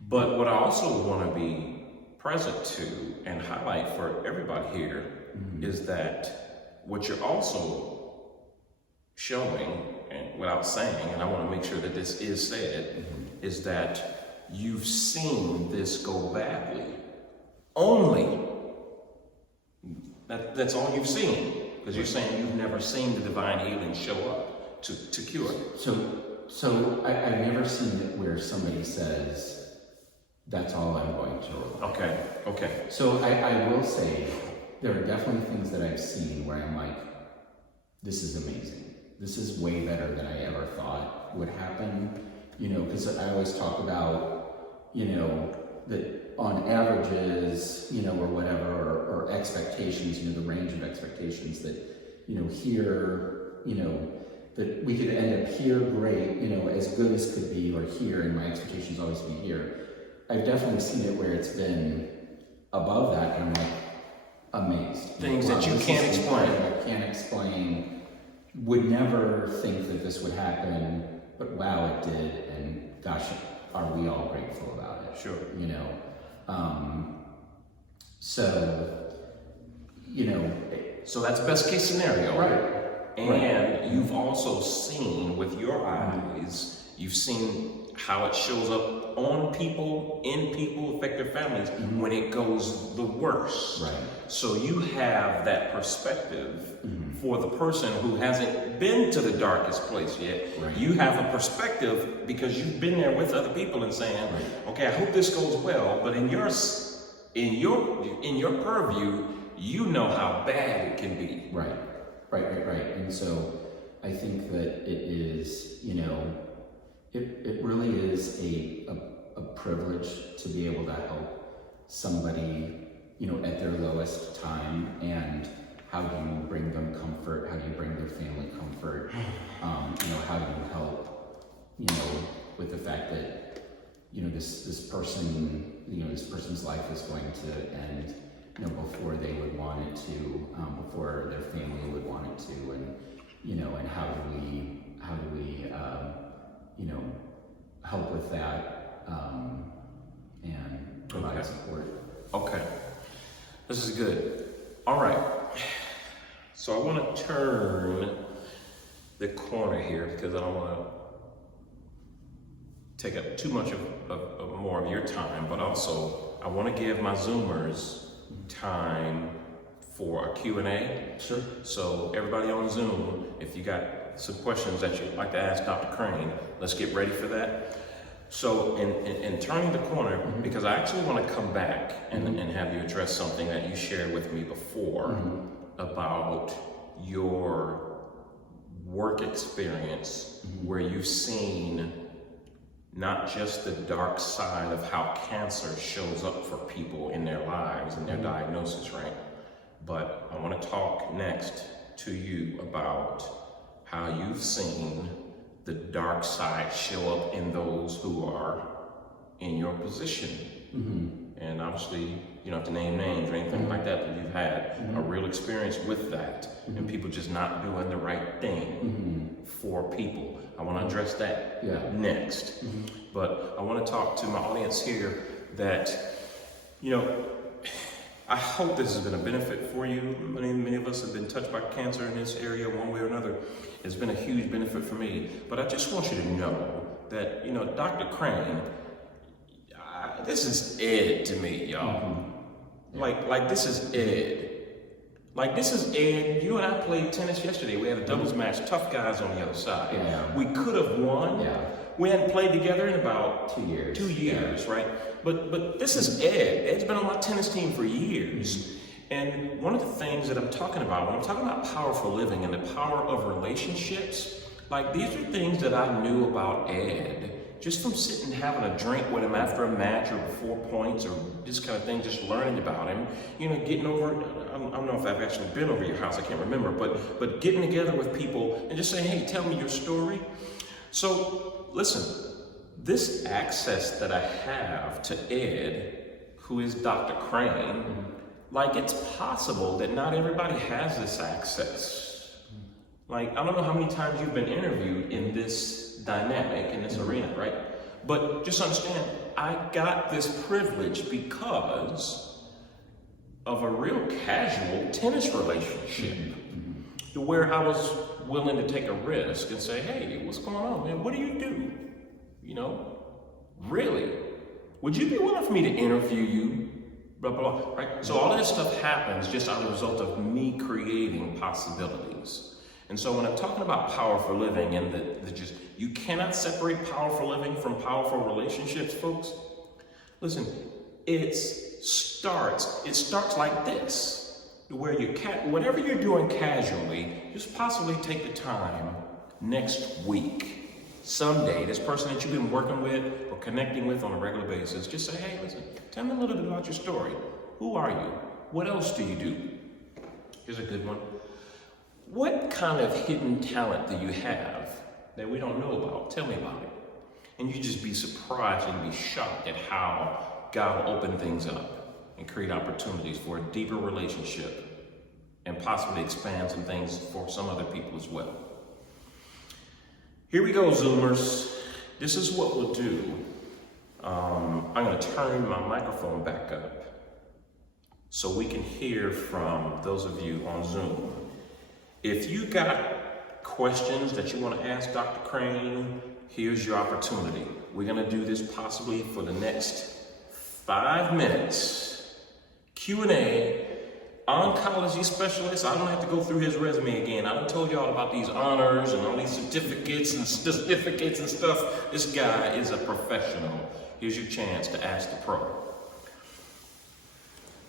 But what I also want to be present to and highlight for everybody here is that what you're also showing, and without saying, and I want to make sure that this is said, is that you've seen this go badly. Only. That's all you've seen. Because you're saying you've never seen the divine healing show up to cure. So I've never seen it where somebody says, that's all I'm going to rely on. Okay. So I will say, there are definitely things that I've seen where I'm like, this is amazing. This is way better than I ever thought would happen. Because I always talk about, that on averages, or whatever, or expectations, the range of expectations that, here, that we could end up here, great, as good as could be, or here, and my expectations always be here. I've definitely seen it where it's been above that, and I'm like, amazed. Things that you can't explain. I can't explain. Would never think that this would happen, but wow, it did, and gosh, are we all grateful about it? Sure. So that's best case scenario. Right. And you've also seen with your eyes, you've seen how it shows up on people, in people, affect their families when it goes the worst. Right. So you have that perspective for the person who hasn't been to the darkest place yet. Right. You have a perspective because you've been there with other people and saying, okay, I hope this goes well, but in your purview, you know how bad it can be. Right. And so I think that it is, it really is a privilege to be able to help somebody, at their lowest time. And how do you bring them comfort? How do you bring their family comfort? How do you help, with the fact that, this person, this person's life is going to end, before they would want it to, before their family would want it to, and how do we, help with that, and provide support. Okay, this is good. All right, so I want to turn the corner here because I don't want to take up too much of more of your time, but also I want to give my Zoomers time for a Q&A. Sure. So everybody on Zoom, if you got some questions that you'd like to ask Dr. Crane, let's get ready for that. So in turning the corner, because I actually want to come back and have you address something that you shared with me before about your work experience where you've seen not just the dark side of how cancer shows up for people in their lives and their diagnosis, right? But I want to talk next to you about how you've seen the dark side show up in those who are in your position. And obviously, you don't have to name names or anything like that, but you've had a real experience with that, and people just not doing the right thing for people. I want to address that next. But I want to talk to my audience here that, you know, I hope this has been a benefit for you. Many of us have been touched by cancer in this area one way or another. It's been a huge benefit for me. But I just want you to know that, you know, Dr. Crane, this is Ed to me, y'all. Like this is Ed. Like this is Ed. You and I played tennis yesterday. We had a doubles match, tough guys on the other side. We could have won. We hadn't played together in about 2 years. 2 years, right? But this is Ed. Ed's been on my tennis team for years. And one of the things that I'm talking about, when I'm talking about powerful living and the power of relationships, like these are things that I knew about Ed just from sitting having a drink with him after a match or before points or this kind of thing, just learning about him, you know, getting over, I don't know if I've actually been over your house, I can't remember, but getting together with people and just saying, hey, tell me your story. So listen, this access that I have to Ed, who is Dr. Crane, like it's possible that not everybody has this access. Like, I don't know how many times you've been interviewed in this dynamic, in this arena, right? But just understand, I got this privilege because of a real casual tennis relationship to where I was willing to take a risk and say, hey, what's going on, man? What do you do? You know, really? Would you be willing for me to interview you? Blah, blah, blah, right? So all of this stuff happens just as a result of me creating possibilities. And so when I'm talking about powerful living and the just, you cannot separate powerful living from powerful relationships, folks. Listen, it starts like this, where you whatever you're doing casually, just possibly take the time next week, someday, this person that you've been working with or connecting with on a regular basis, just say, hey, listen, tell me a little bit about your story. Who are you? What else do you do? Here's a good one. What kind of hidden talent do you have that we don't know about? Tell me about it. And you just be surprised and be shocked at how God will open things up and create opportunities for a deeper relationship and possibly expand some things for some other people as well. Here we go, Zoomers. This is what we'll do. I'm going to turn my microphone back up so we can hear from those of you on Zoom. If you got questions that you want to ask Dr. Crane, here's your opportunity. We're going to do this possibly for the next 5 minutes. Q&A, oncology specialist. I don't have to go through his resume again. I done told y'all about these honors and all these certificates and stuff. This guy is a professional. Here's your chance to ask the pro.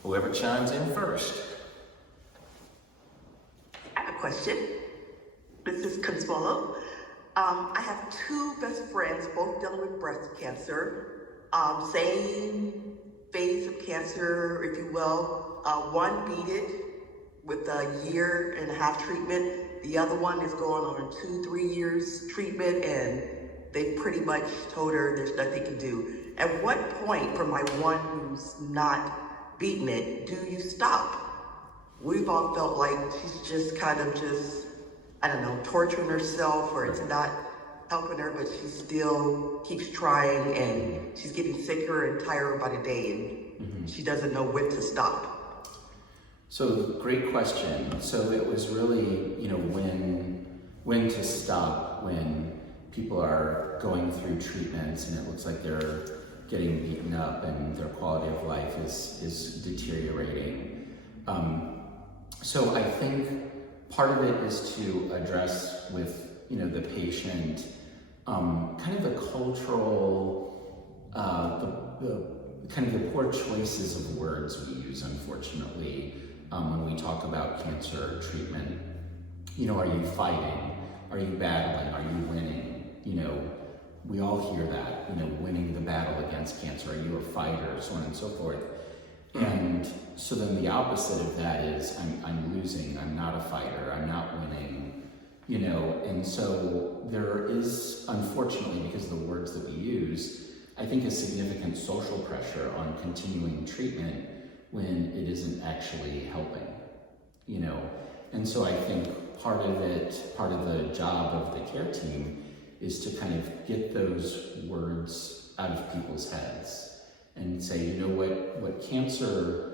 Whoever chimes in first. I have a question. This is Consuelo. I have 2 best friends, both dealing with breast cancer. Same phase of cancer, if you will. One beat it with a 1.5 year treatment. The other one is going on 2-3 years treatment, and they pretty much told her there's nothing they can do. At what point, for my one who's not beaten it, do you stop? We've all felt like she's just kind of I don't know, torturing herself, or it's not helping her, but she still keeps trying, and she's getting sicker and tired by the day, and she doesn't know when to stop. So great question. So it was really, you know, when to stop when people are going through treatments and it looks like they're getting beaten up and their quality of life is deteriorating. So I think part of it is to address with, you know, the patient, kind of the cultural, the poor choices of words we use, unfortunately, when we talk about cancer treatment. You know, are you fighting? Are you battling? Are you winning? You know, we all hear that, you know, winning the battle against cancer. Are you a fighter? So on and so forth. And so then the opposite of that is I'm losing, I'm not a fighter, I'm not winning, you know. And so there is, unfortunately, because of the words that we use, I think, a significant social pressure on continuing treatment when it isn't actually helping, you know. And so I think part of the job of the care team is to kind of get those words out of people's heads and say, you know, what cancer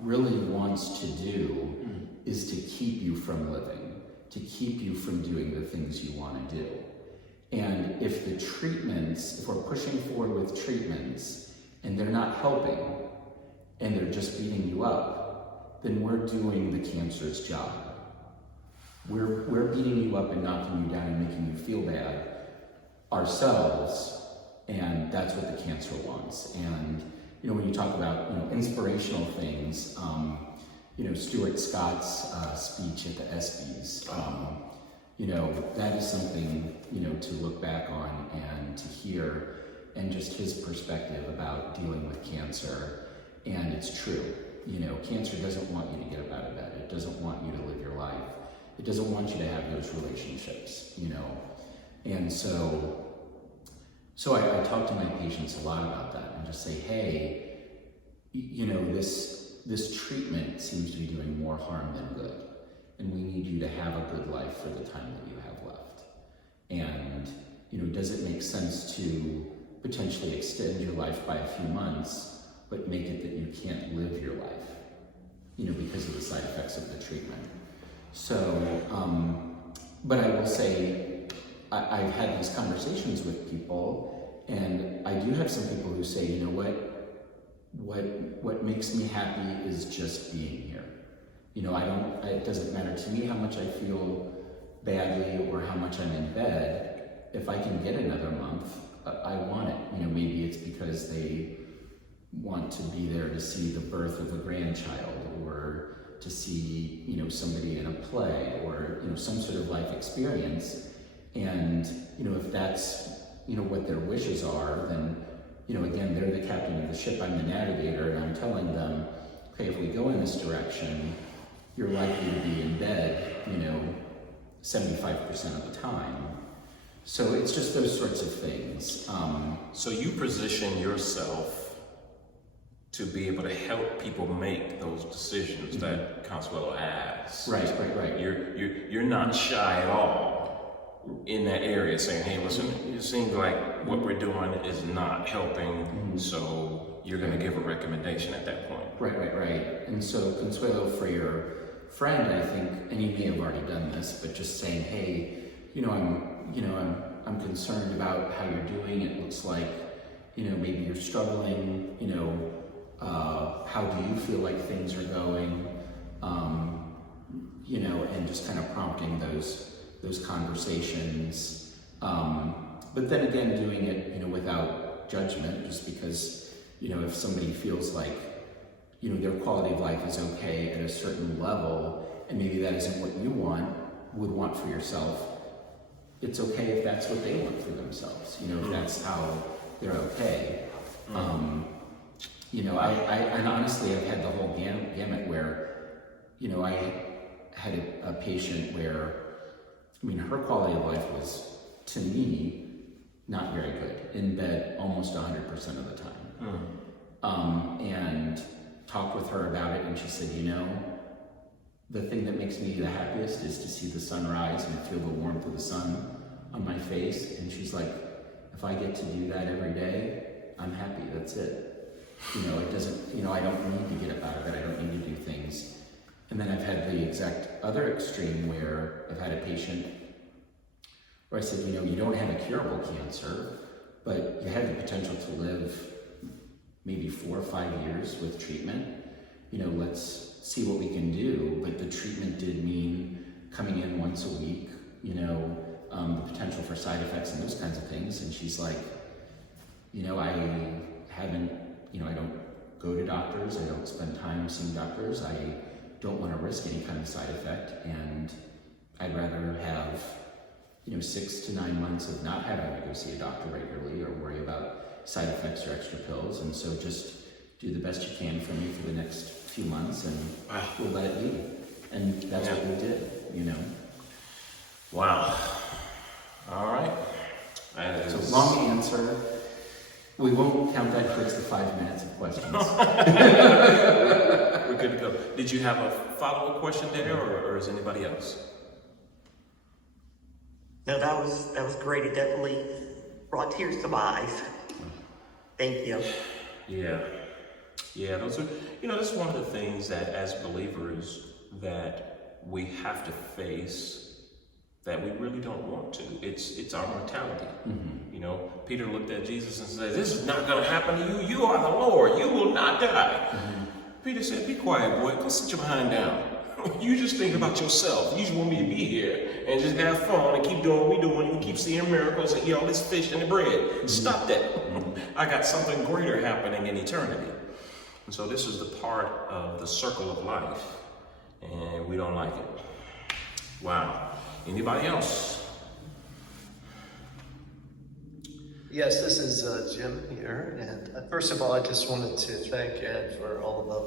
really wants to do is to keep you from living, to keep you from doing the things you want to do. And if we're pushing forward with treatments and they're not helping and they're just beating you up, then we're doing the cancer's job. We're beating you up and knocking you down and making you feel bad ourselves, and that's what the cancer wants. And you know, when you talk about, you know, inspirational things, you know, Stuart Scott's speech at the ESPYs, you know, that is something, you know, to look back on and to hear, and just his perspective about dealing with cancer. And it's true, you know, cancer doesn't want you to get up out of bed. It doesn't want you to live your life. It doesn't want you to have those relationships, you know. And so I talk to my patients a lot about that and just say, hey, you know, this treatment seems to be doing more harm than good. And we need you to have a good life for the time that you have left. And, you know, does it make sense to potentially extend your life by a few months, but make it that you can't live your life, you know, because of the side effects of the treatment? So, but I will say, I've had these conversations with people, and I do have some people who say, you know what makes me happy is just being here. You know, it doesn't matter to me how much I feel badly or how much I'm in bed. If I can get another month, I want it. You know, maybe it's because they want to be there to see the birth of a grandchild, or to see, you know, somebody in a play, or, you know, some sort of life experience. And, you know, if that's, you know, what their wishes are, then, you know, again, they're the captain of the ship, I'm the navigator, and I'm telling them, okay, if we go in this direction, you're likely to be in bed, you know, 75% of the time. So it's just those sorts of things. So you position yourself to be able to help people make those decisions that Consuelo has. Right. You're not shy at all in that area, saying, hey, listen, it seems like what we're doing is not helping, so you're going to give a recommendation at that point. Right. And so, Consuelo, for your friend, I think, and he may have already done this, but just saying, hey, I'm concerned about how you're doing. It looks like, you know, maybe you're struggling, you know, how do you feel like things are going? You know, and just kind of prompting those conversations. But then again, doing it, you know, without judgment, just because, you know, if somebody feels like, you know, their quality of life is okay at a certain level, and maybe that isn't what you would want for yourself, it's okay if that's what they want for themselves, you know, if that's how they're okay. You know, and honestly, I've had the whole gamut where, you know, I had a patient where, I mean, her quality of life was, to me, not very good, in bed almost 100% of the time. And talked with her about it, and she said, you know, the thing that makes me the happiest is to see the sun rise and feel the warmth of the sun on my face. And she's like, if I get to do that every day, I'm happy, that's it. You know, it doesn't, you know, I don't need to get up out of it, I don't need to do things. And then I've had the exact other extreme where I've had a patient where I said, you know, you don't have a curable cancer, but you have the potential to live maybe 4 or 5 years with treatment. You know, let's see what we can do. But the treatment did mean coming in once a week, you know, the potential for side effects and those kinds of things. And she's like, you know, I don't go to doctors, I don't spend time seeing doctors, I don't want to risk any kind of side effect, and I'd rather have, you know, 6 to 9 months of not having to go see a doctor regularly or worry about side effects or extra pills, and so just do the best you can for me for the next few months, and we'll let it be. And that's what we did, you know. Wow. All right. So long answer. We won't count that towards the 5 minutes of questions. We're good to go. Did you have a follow-up question there, or is anybody else? No, that was great. It definitely brought tears to my eyes. Thank you. Yeah, those are, that's one of the things that as believers that we have to face that we really don't want to. It's our mortality. Peter looked at Jesus and said, "This is not going to happen to you. You are the Lord. You will not die." Peter said, "Be quiet, boy. Go sit your behind down. You just think about yourself. You just want me to be here and just have fun and keep doing what we're doing and keep seeing miracles and eat all this fish and the bread. Stop that. I got something greater happening in eternity." And so this is the part of the circle of life, and we don't like it. Wow. Anybody else? Yes, this is Jim here, and first of all, I just wanted to thank Ed for all of the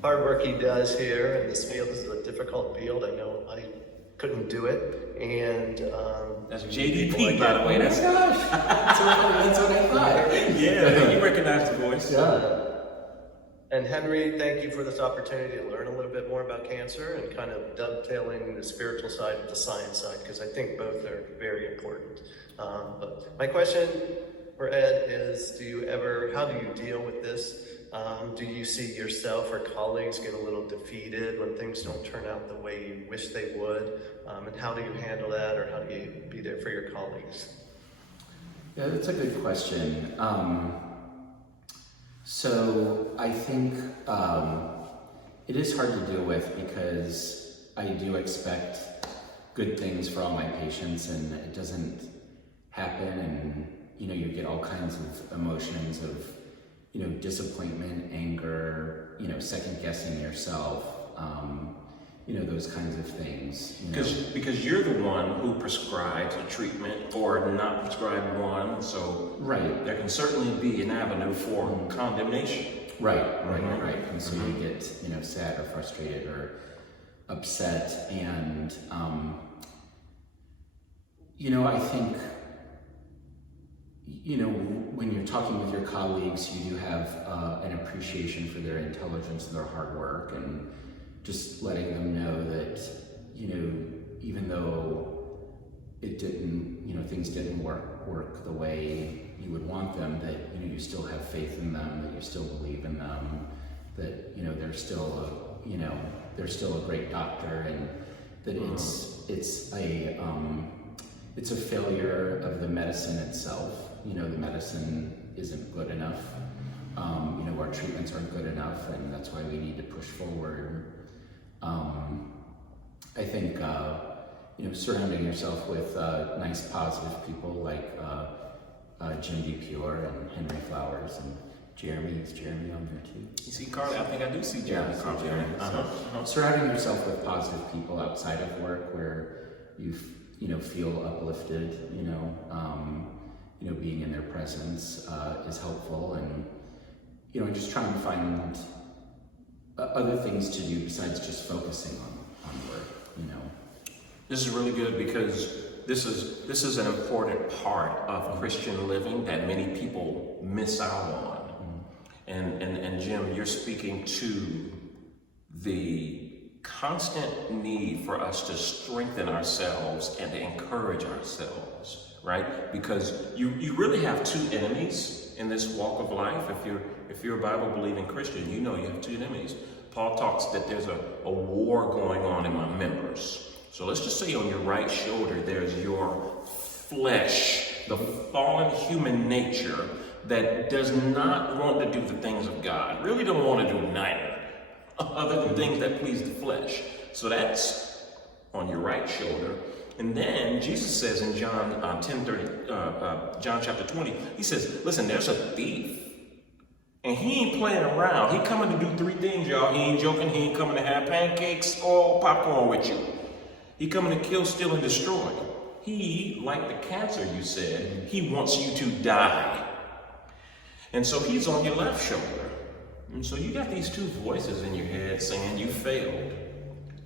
hard work he does here in this field. This is a difficult field. I know I couldn't do it, and that's JDP, by the way. That's what I thought. Yeah, you recognize the voice. Yeah. And Henry, thank you for this opportunity to learn a little bit more about cancer and kind of dovetailing the spiritual side with the science side, because I think both are very important. But my question for Ed is, how do you deal with this? Do you see yourself or colleagues get a little defeated when things don't turn out the way you wish they would? And how do you handle that, or how do you be there for your colleagues? Yeah, that's a good question. So I think it is hard to deal with because I do expect good things for all my patients, and it doesn't happen, and you get all kinds of emotions of disappointment, anger, second guessing yourself, those kinds of things. Because you're the one who prescribes a treatment or not prescribe one, so right. There can certainly be an avenue for condemnation. Right. And so you get sad or frustrated or upset, and I think when you're talking with your colleagues, you do have an appreciation for their intelligence and their hard work, and just letting them know that, even though it didn't, things didn't work the way you would want them, that, you still have faith in them, that you still believe in them, that, they're still a great doctor, and that it's a failure of the medicine itself. The medicine isn't good enough. Our treatments aren't good enough, and that's why we need to push forward. I think, surrounding yourself with nice, positive people like Jim D. Pure and Henry Flowers and Jeremy. Is Jeremy on there too? You see Carly? I think I do see Jeremy. Yeah, Jeremy. Surrounding yourself with positive people outside of work where you feel uplifted, being in their presence is helpful, and just trying to find other things to do besides just focusing on work. This is really good because this is an important part of Christian living that many people miss out on. And Jim, you're speaking to the constant need for us to strengthen ourselves and to encourage ourselves, right? Because you really have two enemies in this walk of life. If you're a Bible-believing Christian, you have two enemies. Paul talks that there's a war going on in my members. So let's just say on your right shoulder, there's your flesh, the fallen human nature that does not want to do the things of God, really don't want to do nothing other than things that please the flesh. So that's on your right shoulder. And then Jesus says in John John chapter 20, he says, listen, there's a thief. And he ain't playing around. He coming to do three things, y'all. He ain't joking. He ain't coming to have pancakes or popcorn with you. He coming to kill, steal, and destroy. He, like the cancer you said, he wants you to die. And so he's on your left shoulder. And so you got these two voices in your head saying you failed.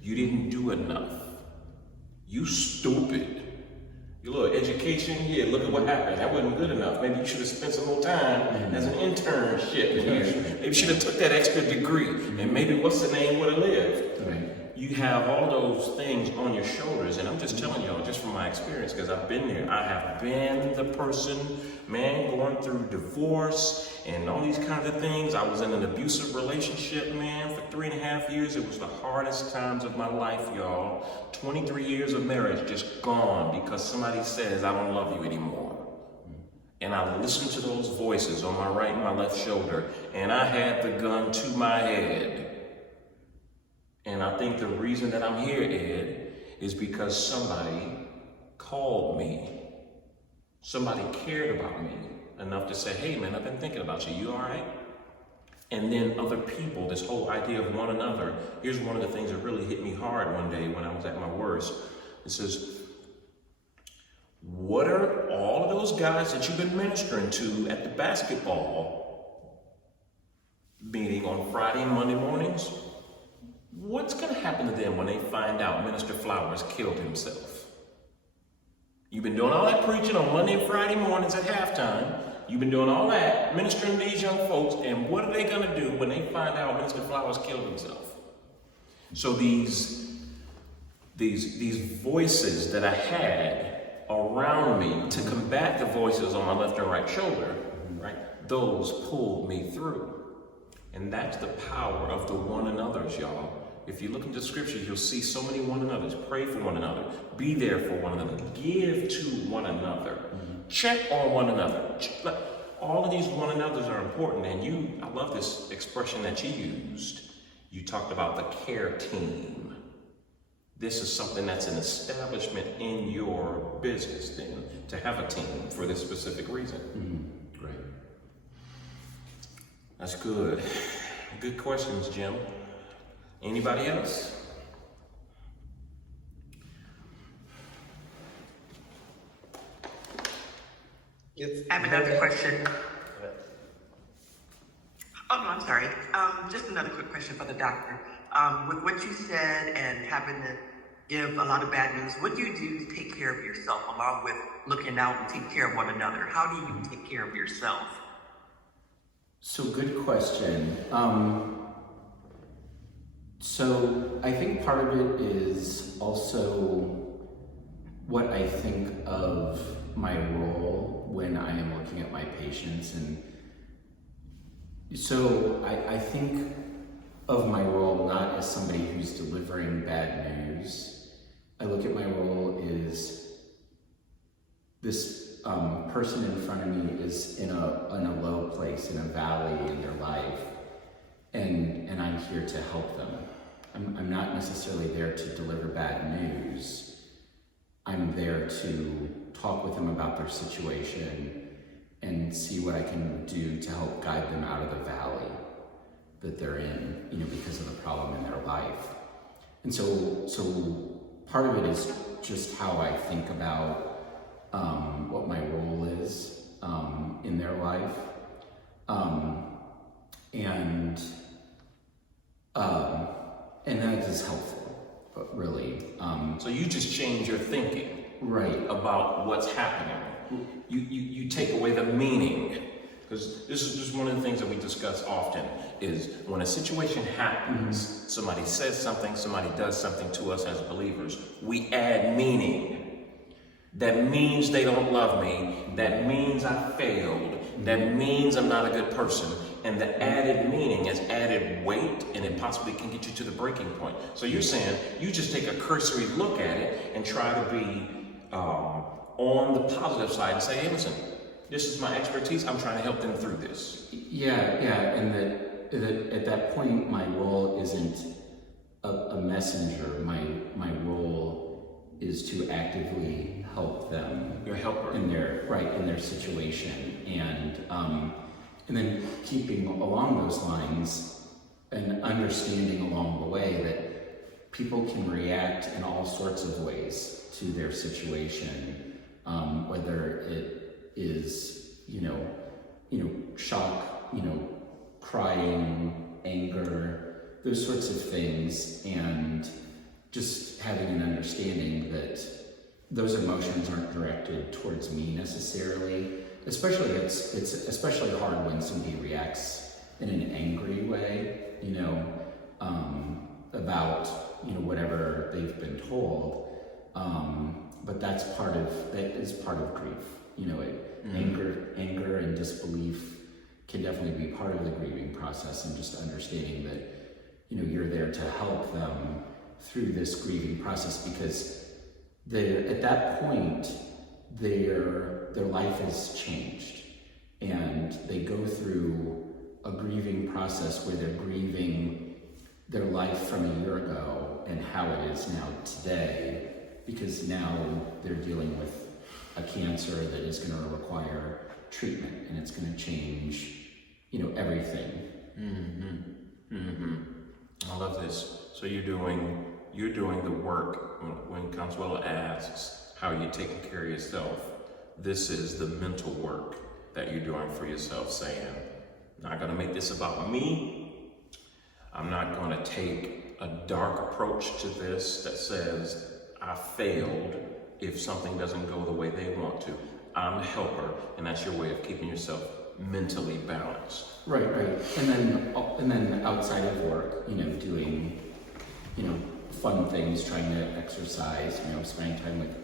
You didn't do enough. You stupid. Your little education, yeah, look at what happened. That wasn't good enough. Maybe you should have spent some more time as an internship. And maybe should have took that extra degree. And maybe what's the name would have lived. Right. You have all those things on your shoulders. And I'm just telling y'all, just from my experience, because I've been there. I have been the person, man, going through divorce and all these kinds of things. I was in an abusive relationship, man, for 3.5 years. It was the hardest times of my life, y'all. 23 years of marriage just gone because somebody says, I don't love you anymore. And I listened to those voices on my right and my left shoulder, and I had the gun to my head. And I think the reason that I'm here, Ed, is because somebody called me. Somebody cared about me enough to say, hey man, I've been thinking about you. You all right? And then other people, this whole idea of one another. Here's one of the things that really hit me hard one day when I was at my worst. It says, what are all of those guys that you've been ministering to at the basketball meeting on Friday and Monday mornings? What's going to happen to them when they find out Minister Flowers killed himself? You've been doing all that preaching on Monday and Friday mornings at halftime. You've been doing all that, ministering to these young folks, and what are they going to do when they find out Minister Flowers killed himself? So these voices that I had around me to combat the voices on my left and right shoulder, right? Those pulled me through. And that's the power of the one another's, y'all. If you look into scripture, you'll see so many one another's. Pray for one another. Be there for one another. Give to one another. Check on one another. All of these one another's are important. And I love this expression that you used. You talked about the care team. This is something that's an establishment in your business then, to have a team for this specific reason. Mm-hmm. Right. That's good. Good questions, Jim. Anybody else? I have another question. Oh, no, I'm sorry. Just another quick question for the doctor. With what you said and having to give a lot of bad news, what do you do to take care of yourself along with looking out and taking care of one another? How do you take care of yourself? So good question. So I think part of it is also what I think of my role when I am looking at my patients. And so I think of my role not as somebody who's delivering bad news. I look at my role as this person in front of me is in a low place, in a valley in their life, and I'm here to help them. I'm not necessarily there to deliver bad news. I'm there to talk with them about their situation and see what I can do to help guide them out of the valley that they're in, because of the problem in their life. And so part of it is just how I think about what my role is in their life, and that is helpful, but really. So you just change your thinking, right, about what's happening. You take away the meaning, because this is just one of the things that we discuss often. Is when a situation happens, somebody says something, somebody does something to us as believers, we add meaning. That means they don't love me. That means I failed. That means I'm not a good person. And the added meaning is added weight, and it possibly can get you to the breaking point. So you're saying you just take a cursory look at it and try to be on the positive side and say, hey, listen, this is my expertise. I'm trying to help them through this. Yeah, and that at that point, my role isn't a messenger. My role is to actively help them. You're a helper. In their situation, and then keeping along those lines and understanding along the way that people can react in all sorts of ways to their situation, whether it is shock, crying, anger, those sorts of things, and just having an understanding that those emotions aren't directed towards me necessarily. Especially, it's especially hard when somebody reacts in an angry way, about, whatever they've been told. But that is part of grief. Anger and disbelief can definitely be part of the grieving process, and just understanding that, you're there to help them through this grieving process, because at that point, their life has changed, and they go through a grieving process where they're grieving their life from a year ago and how it is now today, because now they're dealing with a cancer that is going to require treatment, and it's going to change, everything. I love this. So you're doing the work. When Consuelo asks how you're taking care of yourself, this is the mental work that you're doing for yourself, saying, I'm not going to make this about me. I'm not going to take a dark approach to this that says I failed if something doesn't go the way they want to. I'm a helper, and that's your way of keeping yourself mentally balanced. Right. And then outside of work, doing, fun things, trying to exercise, spending time with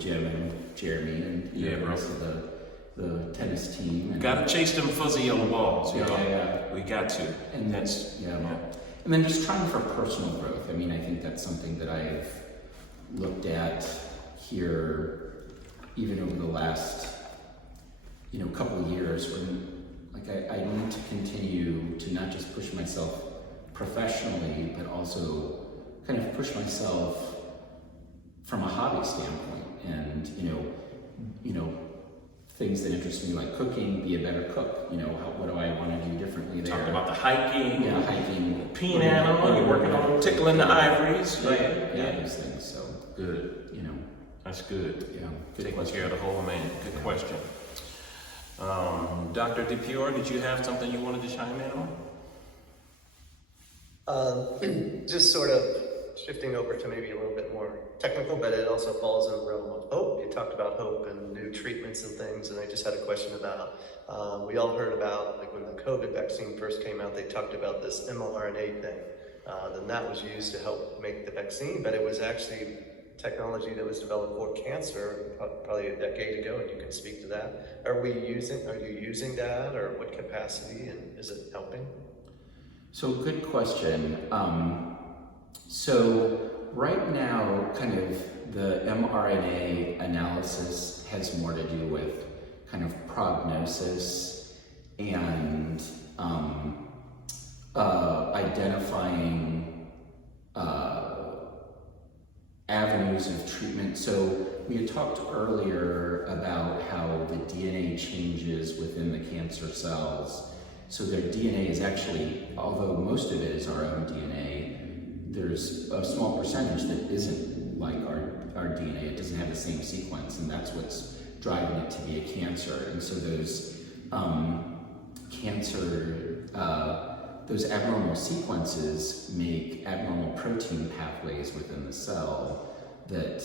Jim and Jeremy and the rest of the tennis team. And gotta chase them fuzzy yellow balls. Yeah. We got to. And that's And then just trying for personal growth. I mean, I think that's something that I've looked at here, even over the last, couple of years, when I need to continue to not just push myself professionally, but also kind of push myself from a hobby standpoint, and things that interest me, like cooking, be a better cook. What do I want to do differently there? Talking about the hiking. Yeah, hiking. Piano, you're working on tickling the ivories. Yeah, those things. So good. That's good. Yeah. Taking care of the whole man. Good question. Dr. DePure, did you have something you wanted to chime in on? Just sort of shifting over to maybe a little bit more technical, but it also falls in the realm of hope. You talked about hope and new treatments and things, and I just had a question about, we all heard about, like when the COVID vaccine first came out, they talked about this mRNA thing. Then that was used to help make the vaccine, but it was actually technology that was developed for cancer probably a decade ago, and you can speak to that. Are you using that, or what capacity, and is it helping? So good question. So right now, kind of the mRNA analysis has more to do with kind of prognosis and identifying avenues of treatment. So we had talked earlier about how the DNA changes within the cancer cells. So their DNA is actually, although most of it is our own DNA, there's a small percentage that isn't like our DNA. It doesn't have the same sequence, and that's what's driving it to be a cancer. And so those those abnormal sequences make abnormal protein pathways within the cell that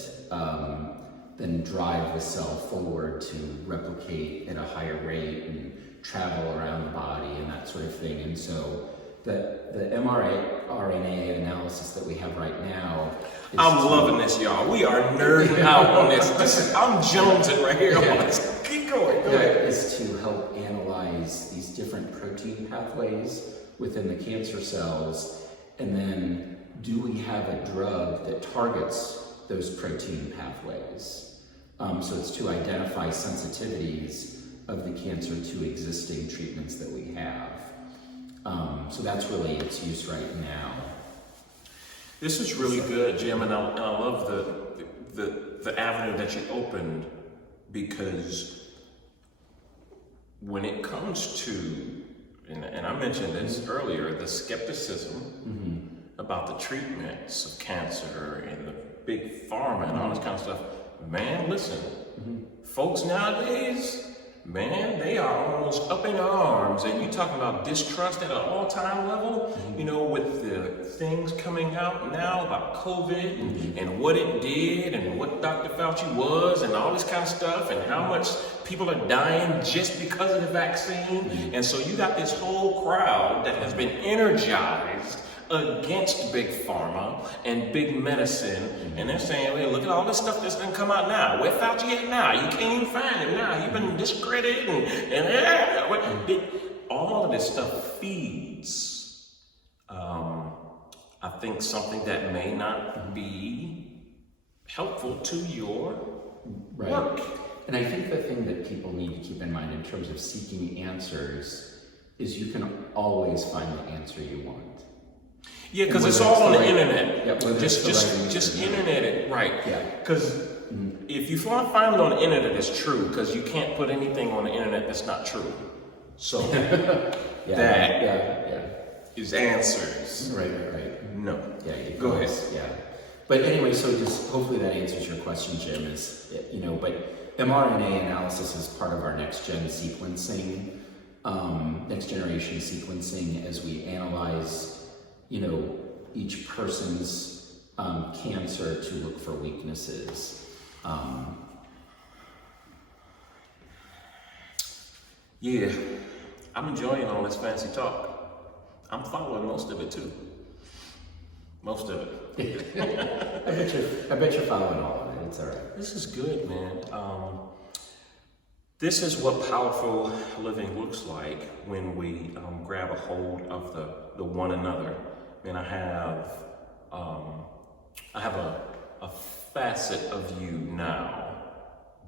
then drive the cell forward to replicate at a higher rate and travel around the body and that sort of thing. And so the mRNA analysis that we have right now is loving this, y'all. We are nerding out on this. I'm jonesing right here on this. Keep going. Go ahead. Is to help analyze these different protein pathways within the cancer cells, and then do we have a drug that targets those protein pathways? So it's to identify sensitivities of the cancer to existing treatments that we have. So that's really its use right now. This is really good, Jim, and I love the avenue that you opened, because when it comes to, and I mentioned this earlier, the skepticism about the treatments of cancer and the big pharma and all this kind of stuff, man, listen, folks nowadays, man, they are on almost up in arms, and you talking about distrust at an all-time level, you know, with the things coming out now about COVID and what it did and what Dr. Fauci was and all this kind of stuff and how much people are dying just because of the vaccine. And so you got this whole crowd that has been energized against big pharma and big medicine, and they're saying, "Hey, look at all this stuff that's gonna come out now. Where Fauci at now? You can't even find him now. You've been discredited, all of this stuff feeds, I think, something that may not be helpful to your work." And I think the thing that people need to keep in mind in terms of seeking answers is you can always find the answer you want. Yeah, because it's all on the internet. Yeah, just internet it, right? Yeah. Because if you want to find it on the internet, it's true. Because you can't put anything on the internet that's not true. So is answers. Right. No. Yeah. Go ahead. Yeah. But anyway, so just hopefully that answers your question, Jim. Is but mRNA analysis is part of our next sequencing, next generation sequencing, as we analyze, each person's cancer to look for weaknesses. Yeah, I'm enjoying all this fancy talk. I'm following most of it too. Most of it. I bet you're following all of it. It's all right. This is good, man. This is what powerful living looks like when we grab a hold of the one another. And I have a facet of you now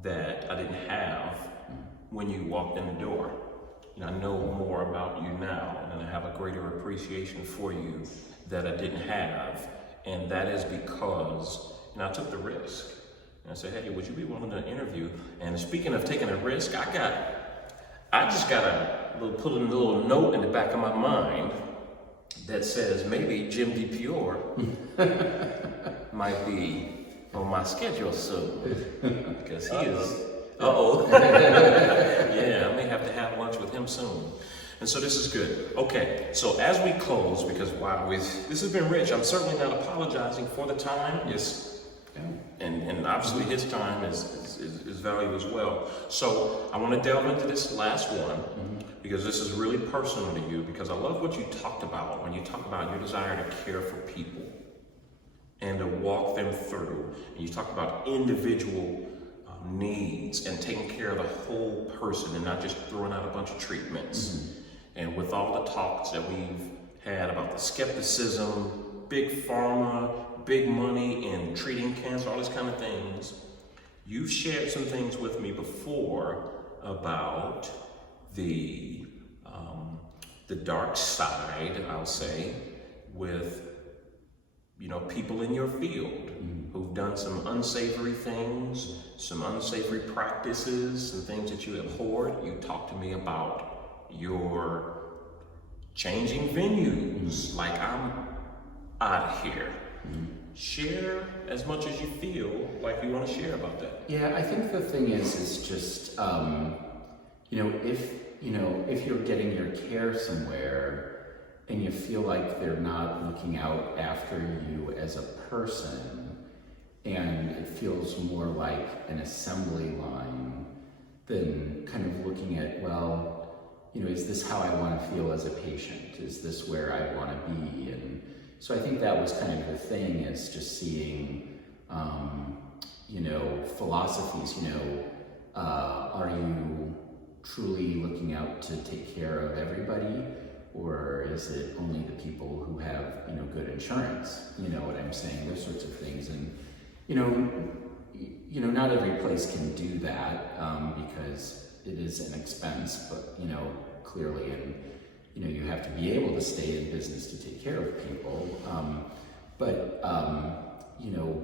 that I didn't have when you walked in the door. And I know more about you now, and I have a greater appreciation for you that I didn't have. And that is because I took the risk. And I said, "Hey, would you be willing to interview?" And speaking of taking a risk, I just got put a little note in the back of my mind that says maybe Jim DePure might be on my schedule soon, because he is. Yeah, I may have to have lunch with him soon. And so this is good. Okay, so as we close, because wow, this has been rich. I'm certainly not apologizing for the time. And obviously his time is valuable as well. So I want to delve into this last one, because this is really personal to you, because I love what you talked about when you talk about your desire to care for people and to walk them through. And you talked about individual needs and taking care of the whole person and not just throwing out a bunch of treatments. And with all the talks that we've had about the skepticism, big pharma, big money in treating cancer, all these kind of things, you've shared some things with me before about the dark side, I'll say, with people in your field who've done some unsavory things, some unsavory practices, and things that you abhorred. You talked to me about your changing venues, like I'm out of here. Share as much as you feel like you want to share about that. Yeah, I think the thing is just, if you're getting your care somewhere and you feel like they're not looking out after you as a person, and it feels more like an assembly line than kind of looking at, is this how I want to feel as a patient? Is this where I want to be? And so I think that was kind of the thing, is just seeing, philosophies, are you truly looking out to take care of everybody? Or is it only the people who have, good insurance? You know what I'm saying? Those sorts of things. And, not every place can do that, because it is an expense, but, clearly, and, you have to be able to stay in business to take care of people.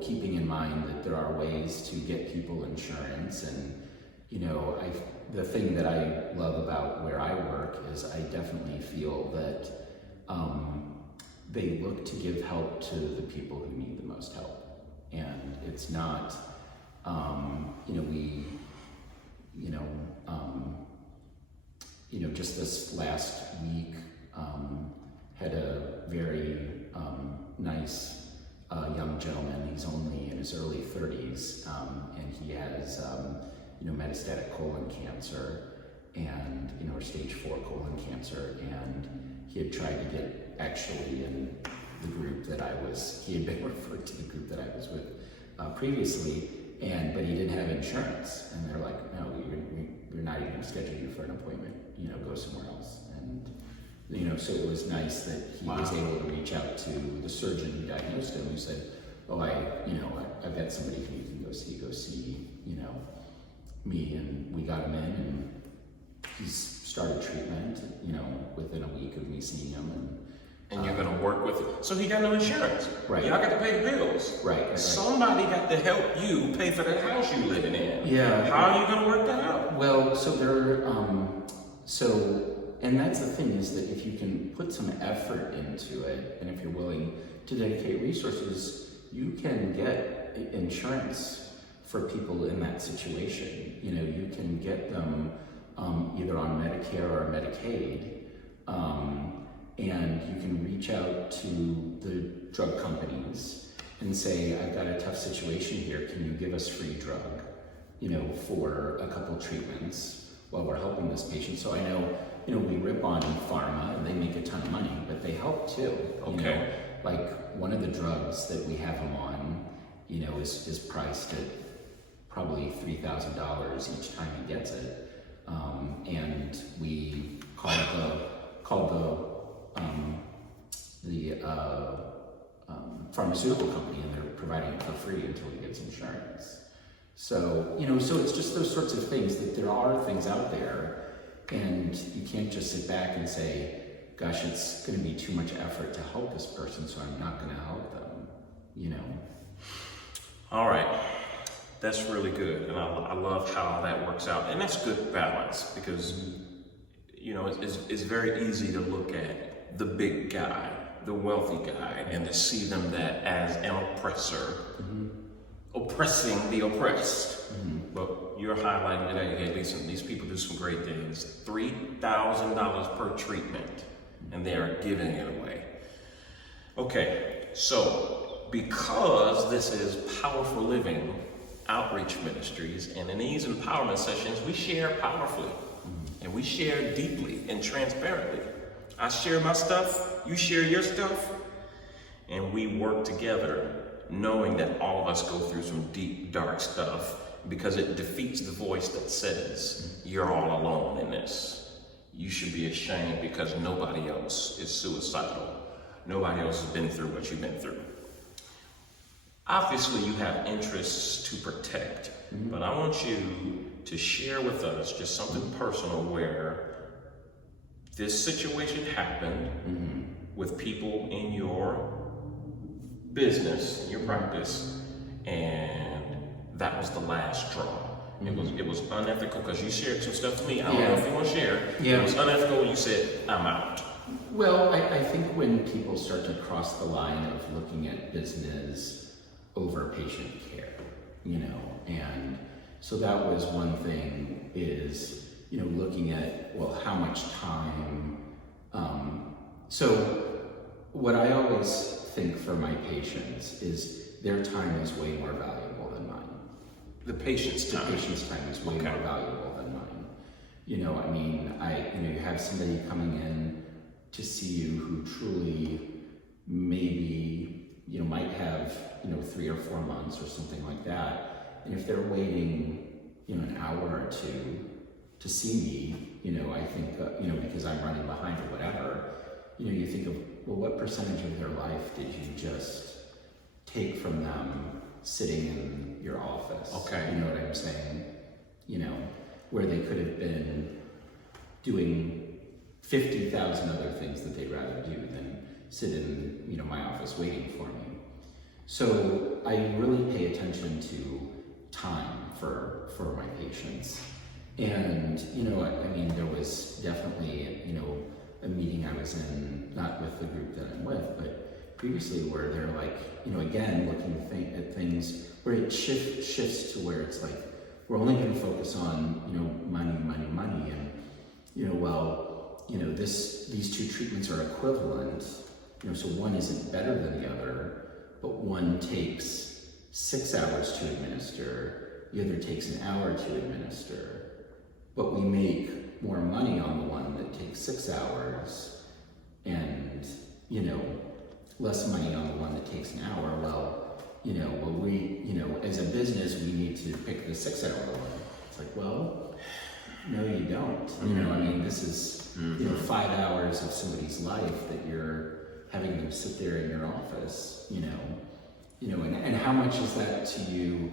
Keeping in mind that there are ways to get people insurance, and, the thing that I love about where I work is I definitely feel that they look to give help to the people who need the most help. And it's not, just this last week, had a very nice young gentleman. He's only in his early 30s, and he has, metastatic colon cancer and, or stage 4 colon cancer. And he had tried to get actually in the group that he had been referred to the group that I was with previously, but he didn't have insurance. And they're like, no, we're not even going to schedule you for an appointment, go somewhere else. And, so it was nice that he was able to reach out to the surgeon who diagnosed him, who said, oh, I've got somebody who you can go see, me. And we got him in, and he's started treatment, within a week of me seeing him. And you're gonna work with it. So he got no insurance. Right. Y'all got to pay the bills. Right. Somebody got to help you pay for that house you living in. Yeah. How are you gonna work that out? Well, so and that's the thing, is that if you can put some effort into it, and if you're willing to dedicate resources, you can get insurance for people in that situation. You can get them either on Medicare or Medicaid, and you can reach out to the drug companies and say, I've got a tough situation here, can you give us free drug, for a couple treatments while we're helping this patient? So I know, we rip on pharma and they make a ton of money, but they help too. Okay. Like one of the drugs that we have him on, is priced at probably $3,000 each time he gets it. And we called the pharmaceutical company, and they're providing it for free until he gets insurance. So, so it's just those sorts of things, that there are things out there, and you can't just sit back and say, gosh, it's going to be too much effort to help this person, so I'm not going to help them, All right. That's really good. And I love how that works out. And that's good balance, because, it's very easy to look at the big guy, the wealthy guy, and to see them that as an oppressor, oppressing the oppressed. But you're highlighting today, hey, listen, these people do some great things. $3,000 per treatment, and they are giving it away. Okay, so because this is Powerful Living Outreach Ministries, and in these empowerment sessions, we share powerfully, and we share deeply and transparently. I share my stuff, you share your stuff, and we work together, knowing that all of us go through some deep, dark stuff, because it defeats the voice that says, you're all alone in this. You should be ashamed because nobody else is suicidal. Nobody else has been through what you've been through. Obviously, you have interests to protect, but I want you to share with us just something personal where this situation happened with people in your business, in your practice, and that was the last straw. It was unethical, because you shared some stuff to me. I don't know if you want to share. Yeah. It was unethical when you said, I'm out. Well, I think when people start to cross the line of looking at business over patient care, and so that was one thing, is, looking at, well, how much time, so what I always think for my patients is their time is way more valuable than mine. The patient's time. The patient's time is way more valuable than mine. You have somebody coming in to see you who truly maybe, might have, 3 or 4 months or something like that. And if they're waiting, an hour or two to see me, I think, because I'm running behind or whatever, you think of, well, what percentage of their life did you just take from them sitting in your office? Okay. You know what I'm saying? Where they could have been doing 50,000 other things that they'd rather do than sit in, my office waiting for me. So I really pay attention to time for my patients. And, there was definitely, a meeting I was in, not with the group that I'm with, but previously, where they're like, again, looking at things where it shifts to where it's like, we're only going to focus on, money, and, well, these two treatments are equivalent, so one isn't better than the other, but one takes 6 hours to administer, the other takes an hour to administer, but we make more money on the one that takes 6 hours and, less money on the one that takes an hour. As a business, we need to pick the 6 hour one. It's like, well, no, you don't. This is, 5 hours of somebody's life that you're having them sit there in your office, and how much is that to you?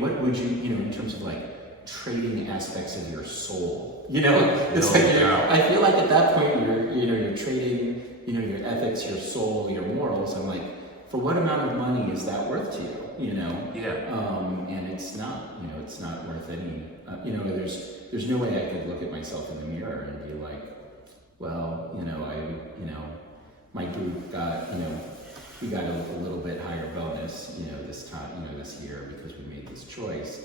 What would you, in terms of like trading aspects of your soul, it's I feel like at that point you're trading, your ethics, your soul, your morals. I'm like, for what amount of money is that worth to you? And it's not, it's not worth any, there's no way I could look at myself in the mirror and be like, well, my group got, we got a little bit higher bonus, this time, this year because we made this choice,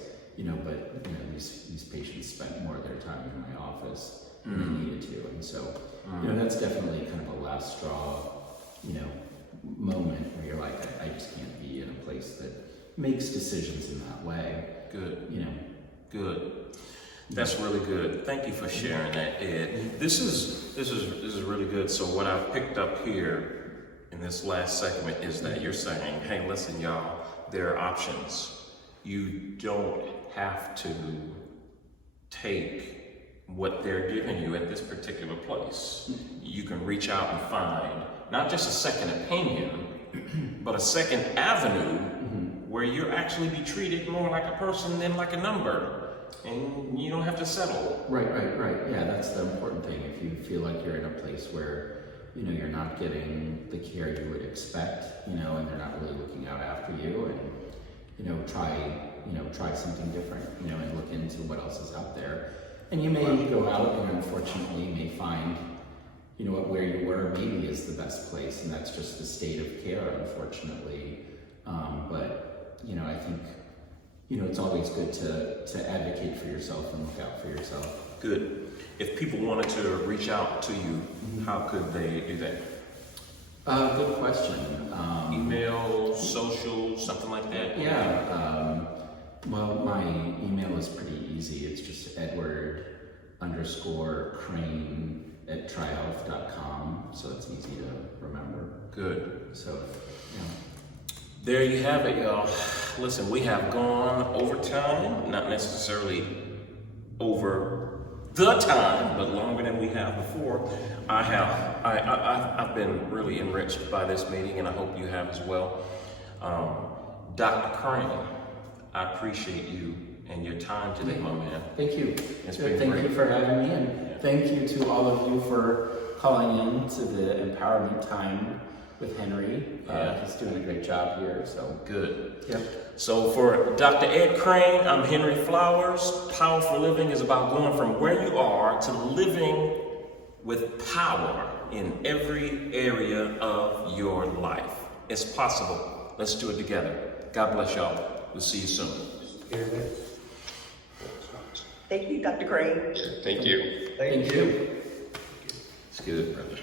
but, these patients spent more of their time in my office than they needed to. And so, that's definitely kind of a last straw, moment where you're like, I just can't be in a place that makes decisions in that way. Good. Good. That's really good. Thank you for sharing that, Ed. This is really good. So what I've picked up here in this last segment is that you're saying, hey, listen, y'all, there are options. You don't have to take what they're giving you at this particular place. You can reach out and find not just a second opinion, but a second avenue where you'll actually be treated more like a person than like a number, and you don't have to settle. Right. Yeah, that's the important thing. If you feel like you're in a place where, you're not getting the care you would expect, and they're not really looking out after you, and, try something different, and look into what else is out there. And you may go out and unfortunately may find, where you were maybe is the best place, and that's just the state of care, unfortunately. But, I think, it's always good to advocate for yourself and look out for yourself. Good. If people wanted to reach out to you, how could they do that? Good question. Email, social, something like that? Yeah. Well, my email is pretty easy. It's just Edward_Crane@trihealth.com, so it's easy to remember. Good. So, There you have it, y'all. Listen, we have gone over time, not necessarily over the time, but longer than we have before. I've been really enriched by this meeting, and I hope you have as well. Dr. Crane, I appreciate you and your time today, my man. Thank you. It's been Thank great. you for having me, and thank you to all of you for calling in to the Empowerment Time with Henry. He's doing a great job here, so. Good. Yep. So for Dr. Ed Crane, I'm Henry Flowers. Powerful living is about going from where you are to living with power in every area of your life. It's possible. Let's do it together. God bless y'all. We'll see you soon. Thank you, Dr. Crane. Thank you. Thank you. It's good, brother.